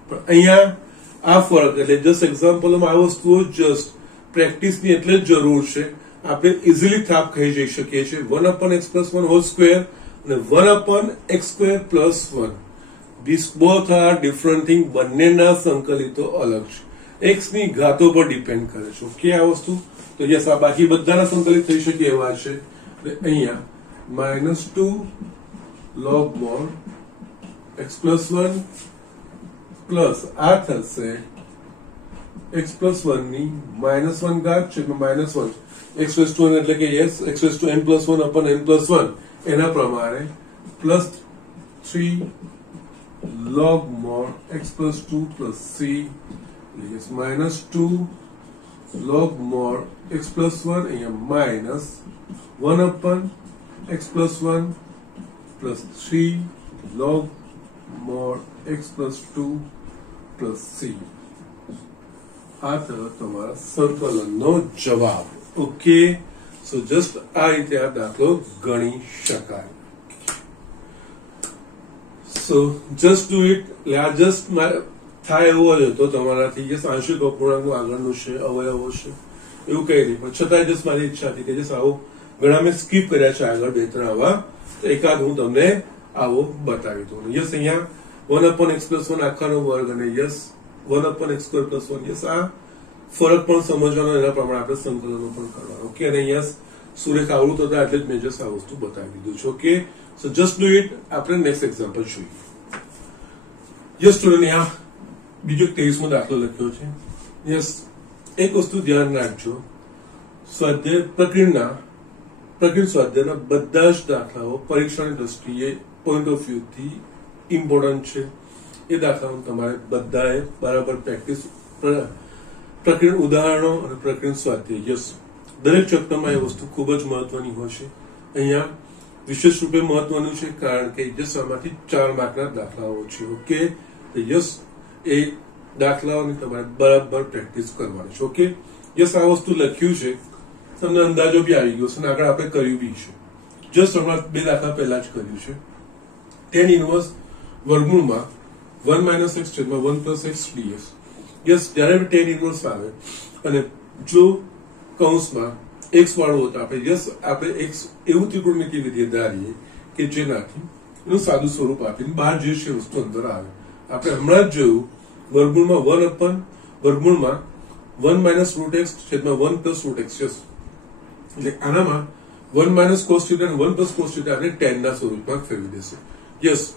પણ અહીંયા આ ફરક એટલે જસ્ટ એક્ઝામ્પલમાં આ વસ્તુઓ જસ્ટ પ્રેક્ટિસની એટલે જ જરૂર છે. આપણે ઇઝીલી થાપ ખાઈ જઈ શકીએ છીએ. 1 upon x plus 1 whole square અને 1 upon x square plus 1. These both are different thing. બંનેના સંકલિતો અલગ છે, x ની ઘાતો પર ડિપેન્ડ કરે છે. ઓકે, આ વસ્તુ તો યસ, આ બાકી બધાના સંકલિત થઈ શકે એવા છે. અહીંયા -2 log mod x plus 1 plus આ થશે x plus 1 ની -1 ઘાત છે -1 x raised to n એટલે કે yes x raised to n plus 1 upon n plus 1 એના પ્રમાણે plus 3 log mod x plus 2 plus c yes -2 log mod x plus 1 અહીંયા -1 upon x plus 1 plus 3 log mod x plus 2 plus c. આ તમારા સંકલનનો જવાબ. Okay, સો just આ રીતે આ દાખલો ગણી શકાય. સો જસ્ટ ડુ ઇટ. એટલે આ જસ્ટ થાય એવો જ હતો તમારાથી. જસ્ટ આંશિક અપૂર્ણાંકનું આગળનું છે, અવયવો છે, એવું કઈ નહીં, પણ છતાંય જસ્ટ મારી ઈચ્છા હતી કે જસ્ટ આવો ઘણા મેં સ્કીપ કર્યા છે આગળ 2-3 આવા, તો એકાદ હું તમને આવો બતાવી દઉં. યસ, અહીંયા 1 upon x plus 1 આખાનો વર્ગ અને yes 1 upon x square plus 1. Yes, આ ફરક પણ સમજવાનો, એના પ્રમાણે આપણે સંકલનો પણ કરવાનું. ઓકે, અને યસ સુરેખ આવડું થતા એટલે જ મેં જસ્ટ આ વસ્તુ બતાવી દીધું છે. Okay, so just do it. આપણે નેક્સ્ટ એક્ઝામ્પલ જોઈએ. યસ સ્ટુડન્ટ, અહીંયા બીજો 23મો દાખલો લખ્યો છે. યસ, એક વસ્તુ ધ્યાન રાખજો, સ્વાધ્યાય પ્રકરણ સ્વાધ્યાયના બધા જ દાખલાઓ પરીક્ષાની દ્રષ્ટિએ પોઈન્ટ ઓફ વ્યૂ થી ઇમ્પોર્ટન્ટ છે. એ દાખલાઓ તમારે બધાએ બરાબર પ્રેક્ટિસ, પ્રકરણ ઉદાહરણો અને પ્રકરણ સ્વાધ્યાય, યસ દરેક ચેપ્ટરમાં એ વસ્તુ ખૂબ જ મહત્વની હોય છે. અહીંયા વિશેષ રૂપે મહત્વનું છે કારણ કે યસ આમાંથી 4 માર્કના દાખલાઓ છે. ઓકે, તો યસ એ દાખલાઓની તમારે બરાબર પ્રેક્ટિસ કરવાની છે. ઓકે, યસ આ વસ્તુ લખ્યું છે, તમને અંદાજો બી આવી ગયો છે અને આગળ આપણે કર્યું બી છે. જસ્ટ હમણાં 2 દાખલા પહેલા જ કર્યું છે. tan ઇનવર્સ વર્ગમૂળમાં 1 - x છેદમાં 1 + x dx. યસ, જ્યારે tan ઇનવર્સ આવે અને જો કૌંસમાં x વાળો હતો આપણે યસ આપણે x એવું ત્રિકોણમિતિ વિધેય ધારીએ કે જેનાથી એનું સાદું સ્વરૂપ આપીને બહાર જે છે વસ્તુ અંદર આવે. આપણે હમણાં જ જોયું વર્ગમૂળમાં 1 upon વર્ગમૂળમાં 1 - √x છેદમાં 1 + √x. યસ, એટલે આનામાં 1 - cos θ અને 1 + cos θ ને tan ના સ્વરૂપમાં ફેરવી દેશે. યસ,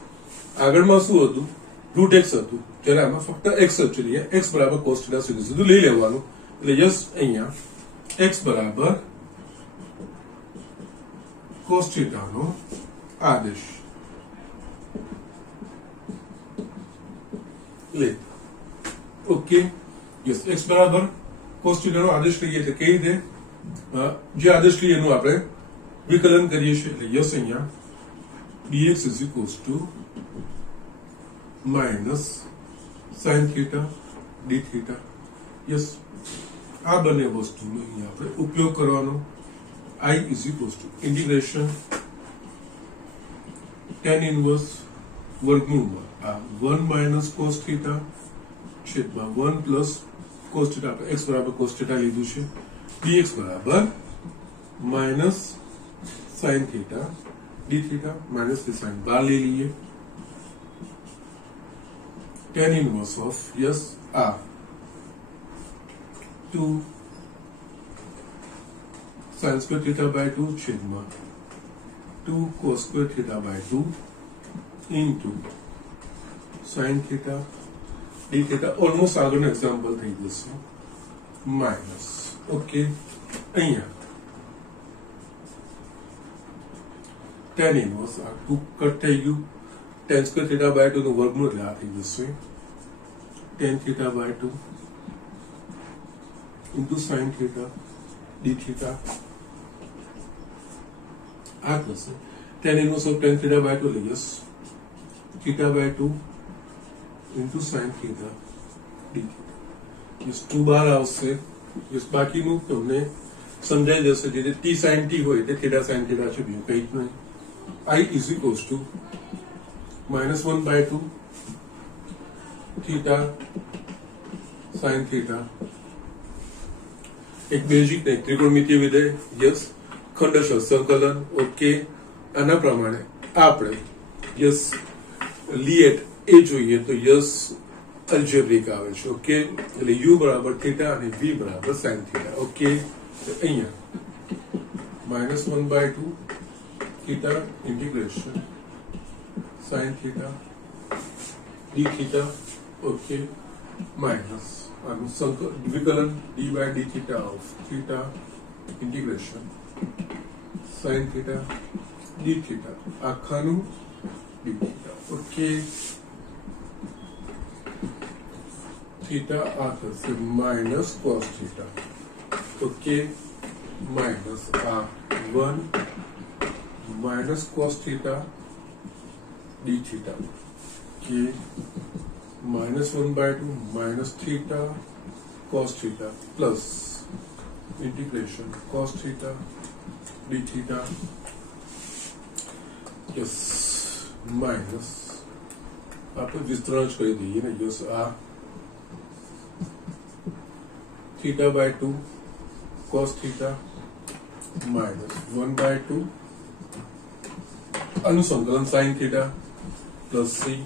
આગળમાં શું હતું? √x હતું, જ્યારે આમાં ફક્ત x જ છે. x બરાબર cos θ સીધું લઈ લેવાનું. એટલે યસ, અહીંયા x બરાબર cos θ નો આદેશ લે. ઓકે, યસ, x બરાબર cos θ નો આદેશ લઈએ એટલે કઈ રીતે જે આદેશ લઈએ એનું આપણે વિકલન કરીએ છીએ. એટલે યસ, અહીંયા dx = -sin θ dθ. યસ, આ બંને વસ્તુનો અહીંયા આપણે ઉપયોગ કરવાનો. I = ઇન્ટિગ્રેશન tan ઇનવર્સ વર્ગમૂળમાં આ 1 - cos θ છેદમાં 1 + cos θ. આપણે x બરાબર cos θ લીધું છે dx बराबर minus sine theta D theta minus की साइन बार ले लिए tan inverse of yes r 2 sin square theta by 2 छेदमा 2 cos square theta by 2 into sin theta d theta almost આગળનું example થઈ જશે માઇનસ ઓકે અહીંયા tan inverse આ 2 cut થઈ ગયું tan square theta by 2 નું વર્ગમૂળ એટલે આ થઈ જશે tan theta by 2 into sin theta d theta આ થશે tan inverse of tan theta by 2 એટલે theta by 2 into sin theta d theta इस 2 बार આવશે इस બાકીનું તમને સમજાઈ જશે જે t sin t હોય તે theta sin theta છે બીજું કંઈ જ નહીં I is equals to minus 1 by 2 theta sin theta एक बेसिक नहीं त्रिकोणमितीय विधेय यस खंडशः संकलन ओके आना प्रमाणे આપણે यस लिएट ए જોઈએ તો यस અલ્જેબ્રિક આવે છે ઓકે એટલે u બરાબર થીટા અને v બરાબર sin થીટા ઓકે તો અહીંયા -1 by 2 theta integration sin theta d theta okay minus विकलन d by d theta of theta integration sin theta d theta આખાનું d theta okay theta आखिर से minus cos theta okay minus 1 minus cos theta d theta okay minus 1 by 2 minus theta cos theta plus integration cos theta d theta yes minus आप विस्तरण कर दीजिए ना yes आ theta by 2 cos theta minus 1 by 2 अनुसंकलन sin theta plus c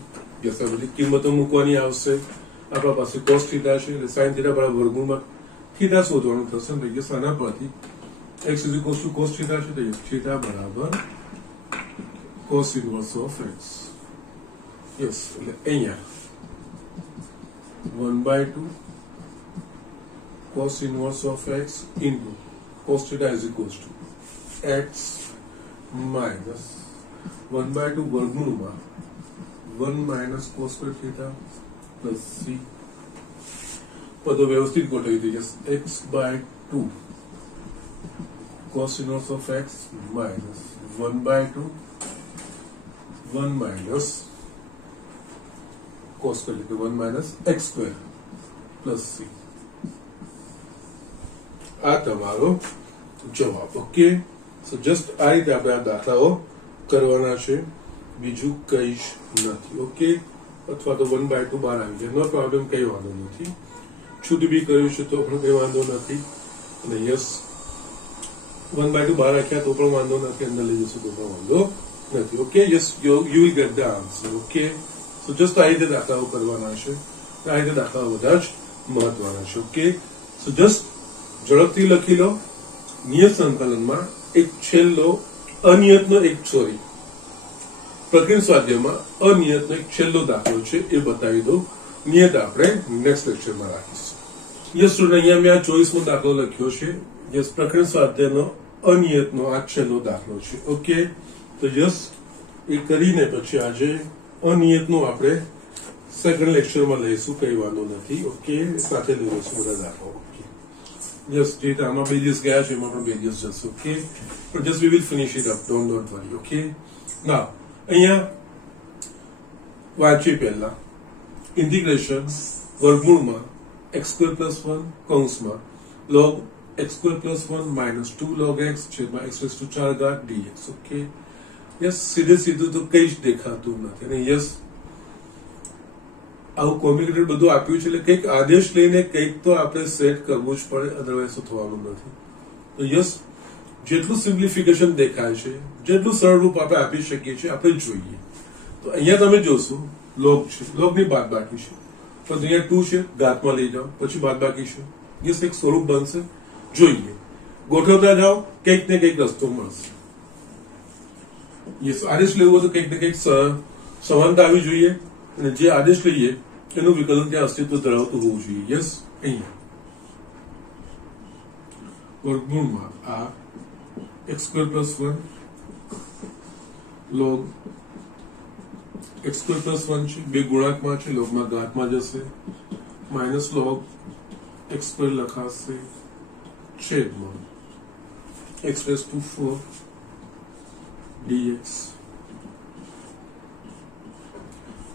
जैसा बધી કિંમતો મૂકવાની આવશે આપણા પાસે cos theta છે એટલે sin theta બરાબર વર્ગમૂળમાં theta શોધવાનું થશે ને કે આના પરથી x is equals to cos theta છે તો theta બરાબર cos inverse of x yes એટલે અહીંયા 1 by 2 cos inverse of x into cos theta is equals to x minus 1 by 2 वर्गमूलમાં 1 minus cos square theta plus c पदो व्यवस्थित गोठवी दीजिए x by 2 cos inverse of x minus 1 by 2 1 minus cos square theta 1 minus x square plus c आ તમારો જવાબ okay so just આ રીતે આપણે આ દાખલાઓ કરવાના છે બીજું કઈ જ નથી ઓકે અથવા તો 1 by 2 બહાર આવી જાય નો પ્રોબ્લેમ કઈ વાંધો નથી છૂટ બી કર્યું છે તો પણ કઈ વાંધો નથી અને યસ 1 by 2 બહાર રાખ્યા તો પણ વાંધો નથી અંદર લઈ જશું તો પણ વાંધો નથી okay yes you will get the answer okay so just આ રીતે દાખલાઓ કરવાના છે આ રીતે દાખલાઓ બધા જ મહત્વના છે ઓકે સો જસ્ટ ઝડપથી લખી લો નિયત સંકલનમાં એક છેલ્લો અનિયતનો એક સોરી પ્રકરણ સ્વાધ્યાયમાં અનિયતનો એક છેલ્લો દાખલો છે એ બતાવી દો નિયત આપણે નેક્સ્ટ લેક્ચરમાં રાખીશું યસ સ્ટુડન્ટ અહીંયા મેં આ 24મો દાખલો લખ્યો છે યસ પ્રકરણ સ્વાધ્યાયનો અનિયતનો આ છેલ્લો દાખલો છે ઓકે તો યસ એ કરીને પછી આજે અનિયતનો આપણે સેકન્ડ લેક્ચરમાં લઈશું કઈ વાંધો નથી ઓકે સાથે લઈશું બધા દાખલો Yes, Jita, I'm not Bedius Gash, I'm not Bedius just, okay? But just we will finish it up, don't worry, okay? Now, here, વાંચી પહેલા integration વર્ગમૂળમાં x square plus 1 કૌંસમાં log x square plus 1 minus 2 log x છેદમાં x raised to 4 ઘાત dx, okay? Yes, સીધે સીધું તો કઈ જ દેખાતું નથી અને yes આવું કોમ્યુનિકેટેડ બધું આપ્યું છે એટલે કંઈક આદેશ લઈને કંઈક તો આપણે સેટ કરવું જ પડે, અધરવાઇઝ તો થવાનું નથી. તો યસ, જેટલું સિમ્પ્લિફિકેશન દેખાય છે, જેટલું સરળ રૂપ આપણે આપી શકીએ છીએ આપણે જોઈએ. તો અહીંયા તમે જોશો લોગ છે, લોગની બાદબાકી છે, તો અહીંયા 2 છે, ઘાતમાં લઈ જાઓ, પછી બાદબાકી છે. યસ, એક સ્વરૂપ બનશે, જોઈએ, ગોઠવતા જાઓ, કંઈક ને કંઈક રસ્તો મળશે. યસ, આદેશ લેવો હોય તો કંઈક ને કંઈક સમાનતા આવી જોઈએ, અને જે આદેશ લઈએ એનું વિકલન ત્યાં અસ્તિત્વ ધરાવતું હોવું જોઈએ. યસ, અહીંયા વર્ગમૂળમાં આ x² + 1 log x² + 1 છે, બે ગુણાંકમાં છે, લોગમાં ઘાતમાં જશે, માઇનસ log x² લખાશે છેદમાં x⁴ dx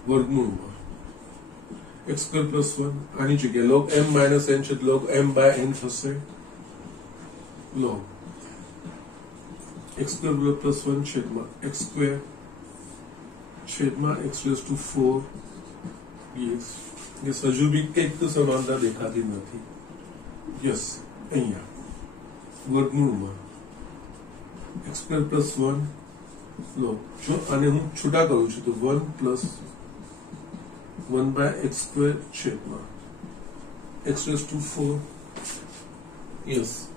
વર્ગમૂળમાં x² + 1 આની જગ્યાએ log m - n છે, log m/n થશે, log x² + 1 છેદમાં x² છેદમાં x⁴ dx. યસ, હજુ બી કંઈક તો સમાનતા દેખાતી નથી. યસ, અહીંયા વર્ગમૂળમાં x² + 1 log, જો આને હું છૂટા કરું છું તો 1 + 1/x² છેદમાં x⁴. યસ,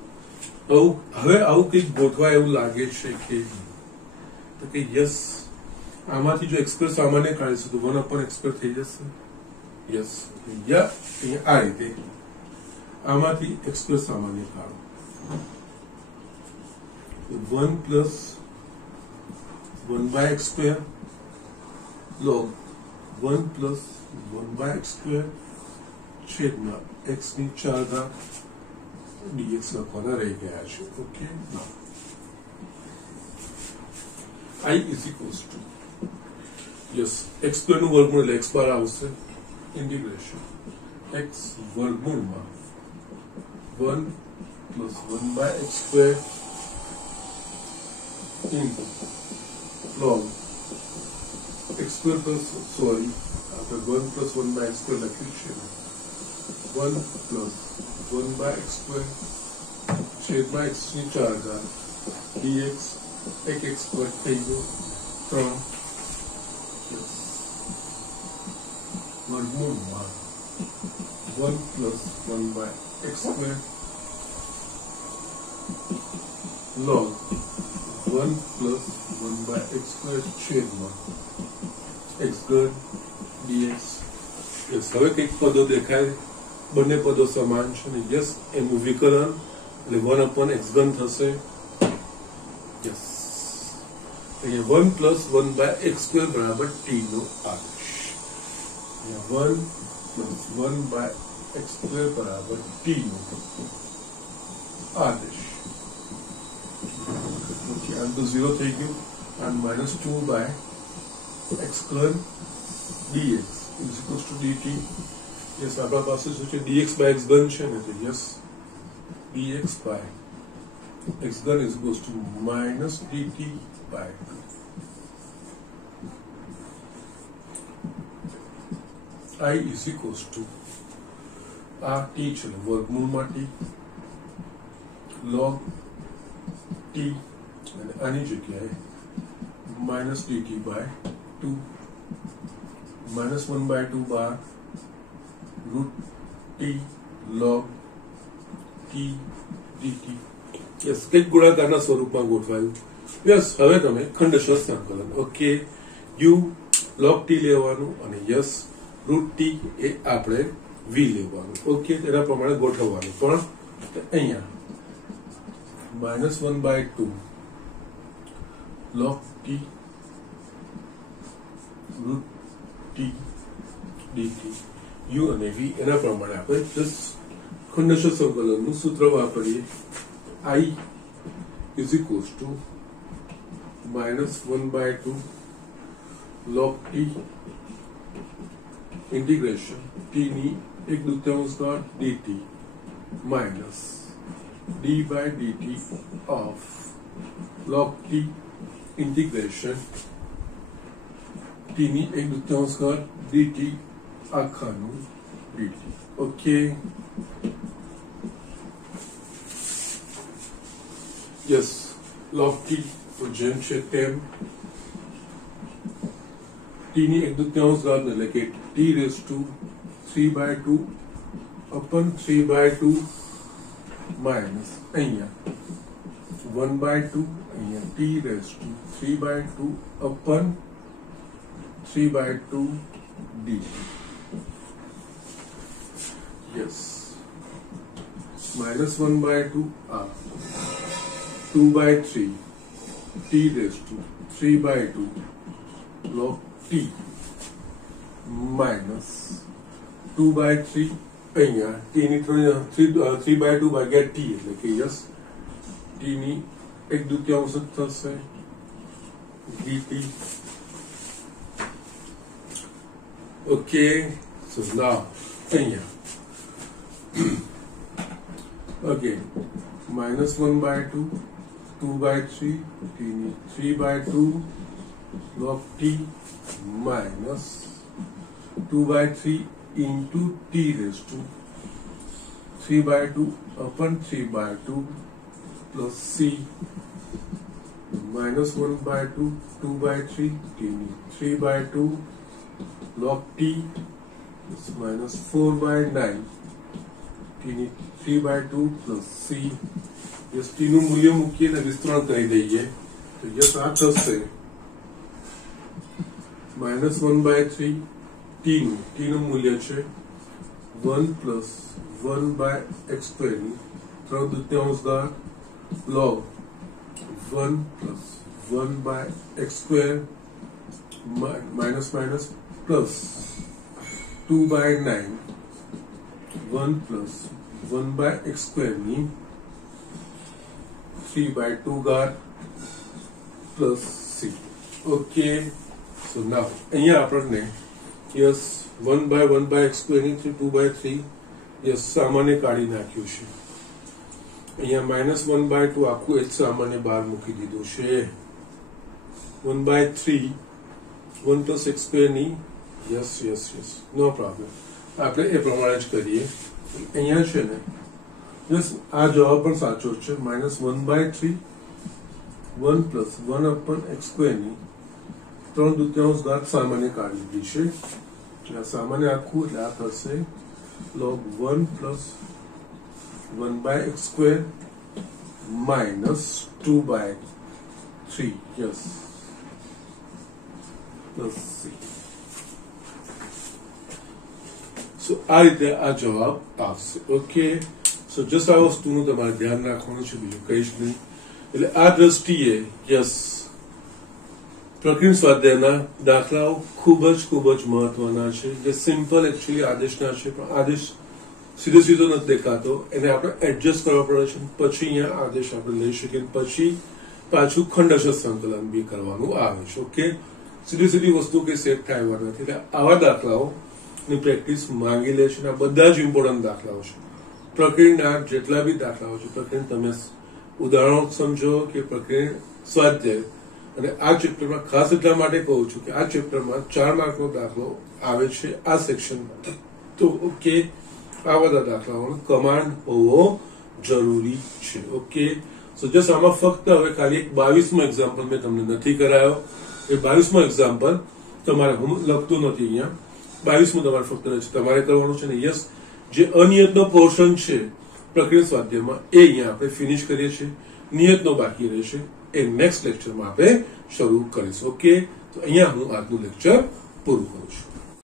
હવે આવું કંઈક ગોઠવાય એવું લાગે છે કે યસ, આમાંથી જો x² સામાન્ય કાઢીશું તો 1/x² થઈ જશે. યસ, અહીંયા આ રીતે આમાંથી x² સામાન્ય કાઢો, 1 + 1/x² log 1 + 1/x² છેદમાં x⁴ dx લખવાના રહી ગયા છે. ઓકે, I = યસ, x² નું વર્ગમૂળ એટલે x બાર આવશે, ઇન્ટિગ્રેશન x વર્ગમૂળમાં 1 + 1/x² into log x² sorry આપણે 1 + 1/x² લખ્યું છે, 1 + 1/x² છેદમાં x⁴ dx, એક x² થઈ ગયો 3 વર્ગમૂળમાં 1 + 1/x² log 1 + 1/x² છેદમાં x² dx. યસ, હવે કંઈક પદો દેખાય, બંને પદો સમાન છે ને. યસ, એનું વિકલન એટલે 1/x³ થશે. યસ, અહીંયા 1 + 1/x² બરાબર t નો આદેશ. 1 + 1/x² બરાબર t નો આદેશ. ઓકે, આ તો 0 થઈ ગયું, અને -2/x² dx = dt. યસ, આપણા પાસે શું છે, dx/x³ છે ને, તો યસ, dx/x³ = -dt/2. I = આ t છે વર્ગમૂળમાં t log t, અને આની જગ્યાએ -dt/2 -1/2 બાર √t log t dt. Yes, કંઈક ગુણાકારના સ્વરૂપમાં ગોઠવાયું. યસ, હવે તમે ખંડશઃ સંકલન. ઓકે, u log t લેવાનું અને યસ √t એ આપણે v લેવાનું. ઓકે, તેના પ્રમાણે ગોઠવવાનું. પણ અહીંયા -1/2 log t √t dt, u અને v એના પ્રમાણે આપણે જસ્ટ ખંડશઃ સંકલનનું સૂત્ર વાપરીએ. I = -1/2 log t integration t ની 1/2 dt minus d/dt of log t integration t ની 1/2 dt આખાનું dt. Okay, yes, log t તો જેમ છે તેમ t ની 1/3 ઘાત એટલે કે t raised to 3/2 upon 3/2 minus અહીંયા 1/2 અહીંયા t raised to 3/2 upon 3/2 dt. Yes, minus 1/2 r 2/3 t raised to 3/2 log t minus 2/3 અહીંયા t ની 3/2 ભાગ્યા t એટલે કે યસ t ની 1/2 થશે dt. ઓકે, સો નાઉ અહીંયા again minus 1/2 2/3 t ની 3/2 log t minus 2/3 into t raised to 3/2 upon 3/2 plus c minus 1/2 2/3 t ની 3/2 log t is minus 4/9 t ની 3/2 plus c. यस, t નું મૂલ્ય મૂકીને વિસ્તરણ કરી દઈએ તો યસ આ થશે minus 1/3 t નું મૂલ્ય છે 1 plus 1/x² ની 3/2 ઘાત log 1 plus 1/x² minus minus plus 2/9 1 plus 1/x² ની 3/2 ઘાત plus c. ઓકે, સો નાઉ અહીંયા આપણને યસ 1/1/x² ની 2/3 યસ સામાન્ય કાઢી નાખ્યું છે. અહીંયા -1/2 આખું એ સામાન્ય બહાર મૂકી દીધું છે. 1/3 1 plus x² ની yes yes yes no problem, આપણે એ પ્રમાણે જ કરીએ. અહીંયા છે ને યસ આ જવાબ પણ સાચો છે. -1/3 1 plus 1 upon x² ની 3/2 ઘાત સામાન્ય કાઢી દીધી છે. સામાન્ય આખું એટલે આ થશે log 1 plus 1/x² minus 2/3 yes plus c. So આ રીતે આ જવાબ આવશે. ઓકે, સો જસ્ટ આ વસ્તુનું તમારે ધ્યાન રાખવાનું છે, બીજું કઈ જ નહીં. એટલે આ દ્રષ્ટિએ યસ પ્રકરણ સ્વાધ્યાયના દાખલાઓ ખૂબ જ મહત્વના છે. જે સિમ્પલ એકચ્યુઅલી આદેશના છે, પણ આદેશ સીધો નથી દેખાતો, એને આપણે એડજસ્ટ કરવા પડે છે. પછી અહીંયા આદેશ આપણે લઈ શકીએ, પછી પાછું ખંડશઃ સંકલન બી કરવાનું આવે છે. ઓકે, સીધી વસ્તુ કે સેટ થાય એવા નથી. એટલે આવા દાખલાઓ ની પ્રેક્ટિસ માંગી લે છે. આ બધા જ ઇમ્પોર્ટન્ટ દાખલાઓ છે. પ્રકરણના જેટલા બી દાખલાઓ છે, પ્રકરણ તમે ઉદાહરણો સમજો કે પ્રકરણ સ્વાધ્યાય, અને આ ચેપ્ટરમાં ખાસ એટલા માટે કહું છું કે આ ચેપ્ટરમાં 4 માર્કનો દાખલો આવે છે આ સેક્શનમાં. તો ઓકે, આ બધા દાખલાઓનો કમાન્ડ હોવો જરૂરી છે. ઓકે, સો જસ્ટ આમાં ફક્ત હવે ખાલી એક 22મો એક્ઝામ્પલ મેં તમને નથી કરાયો. એ 22મો એક્ઝામ્પલ તમારે હું લખતું નથી અહીંયા. 22મું તમારે ફક્ત તમારે કરવાનું છે ને. યસ, જે અનિયતનો પોર્શન છે પ્રકરણ સ્વાધ્યાયમાં એ અહીંયા આપણે ફિનિશ કરીએ છીએ. નિયતનો બાકી રહેશે, એ નેક્સ્ટ લેક્ચરમાં આપણે શરૂ કરીશું. ઓકે, તો અહીંયા હું આજનું લેક્ચર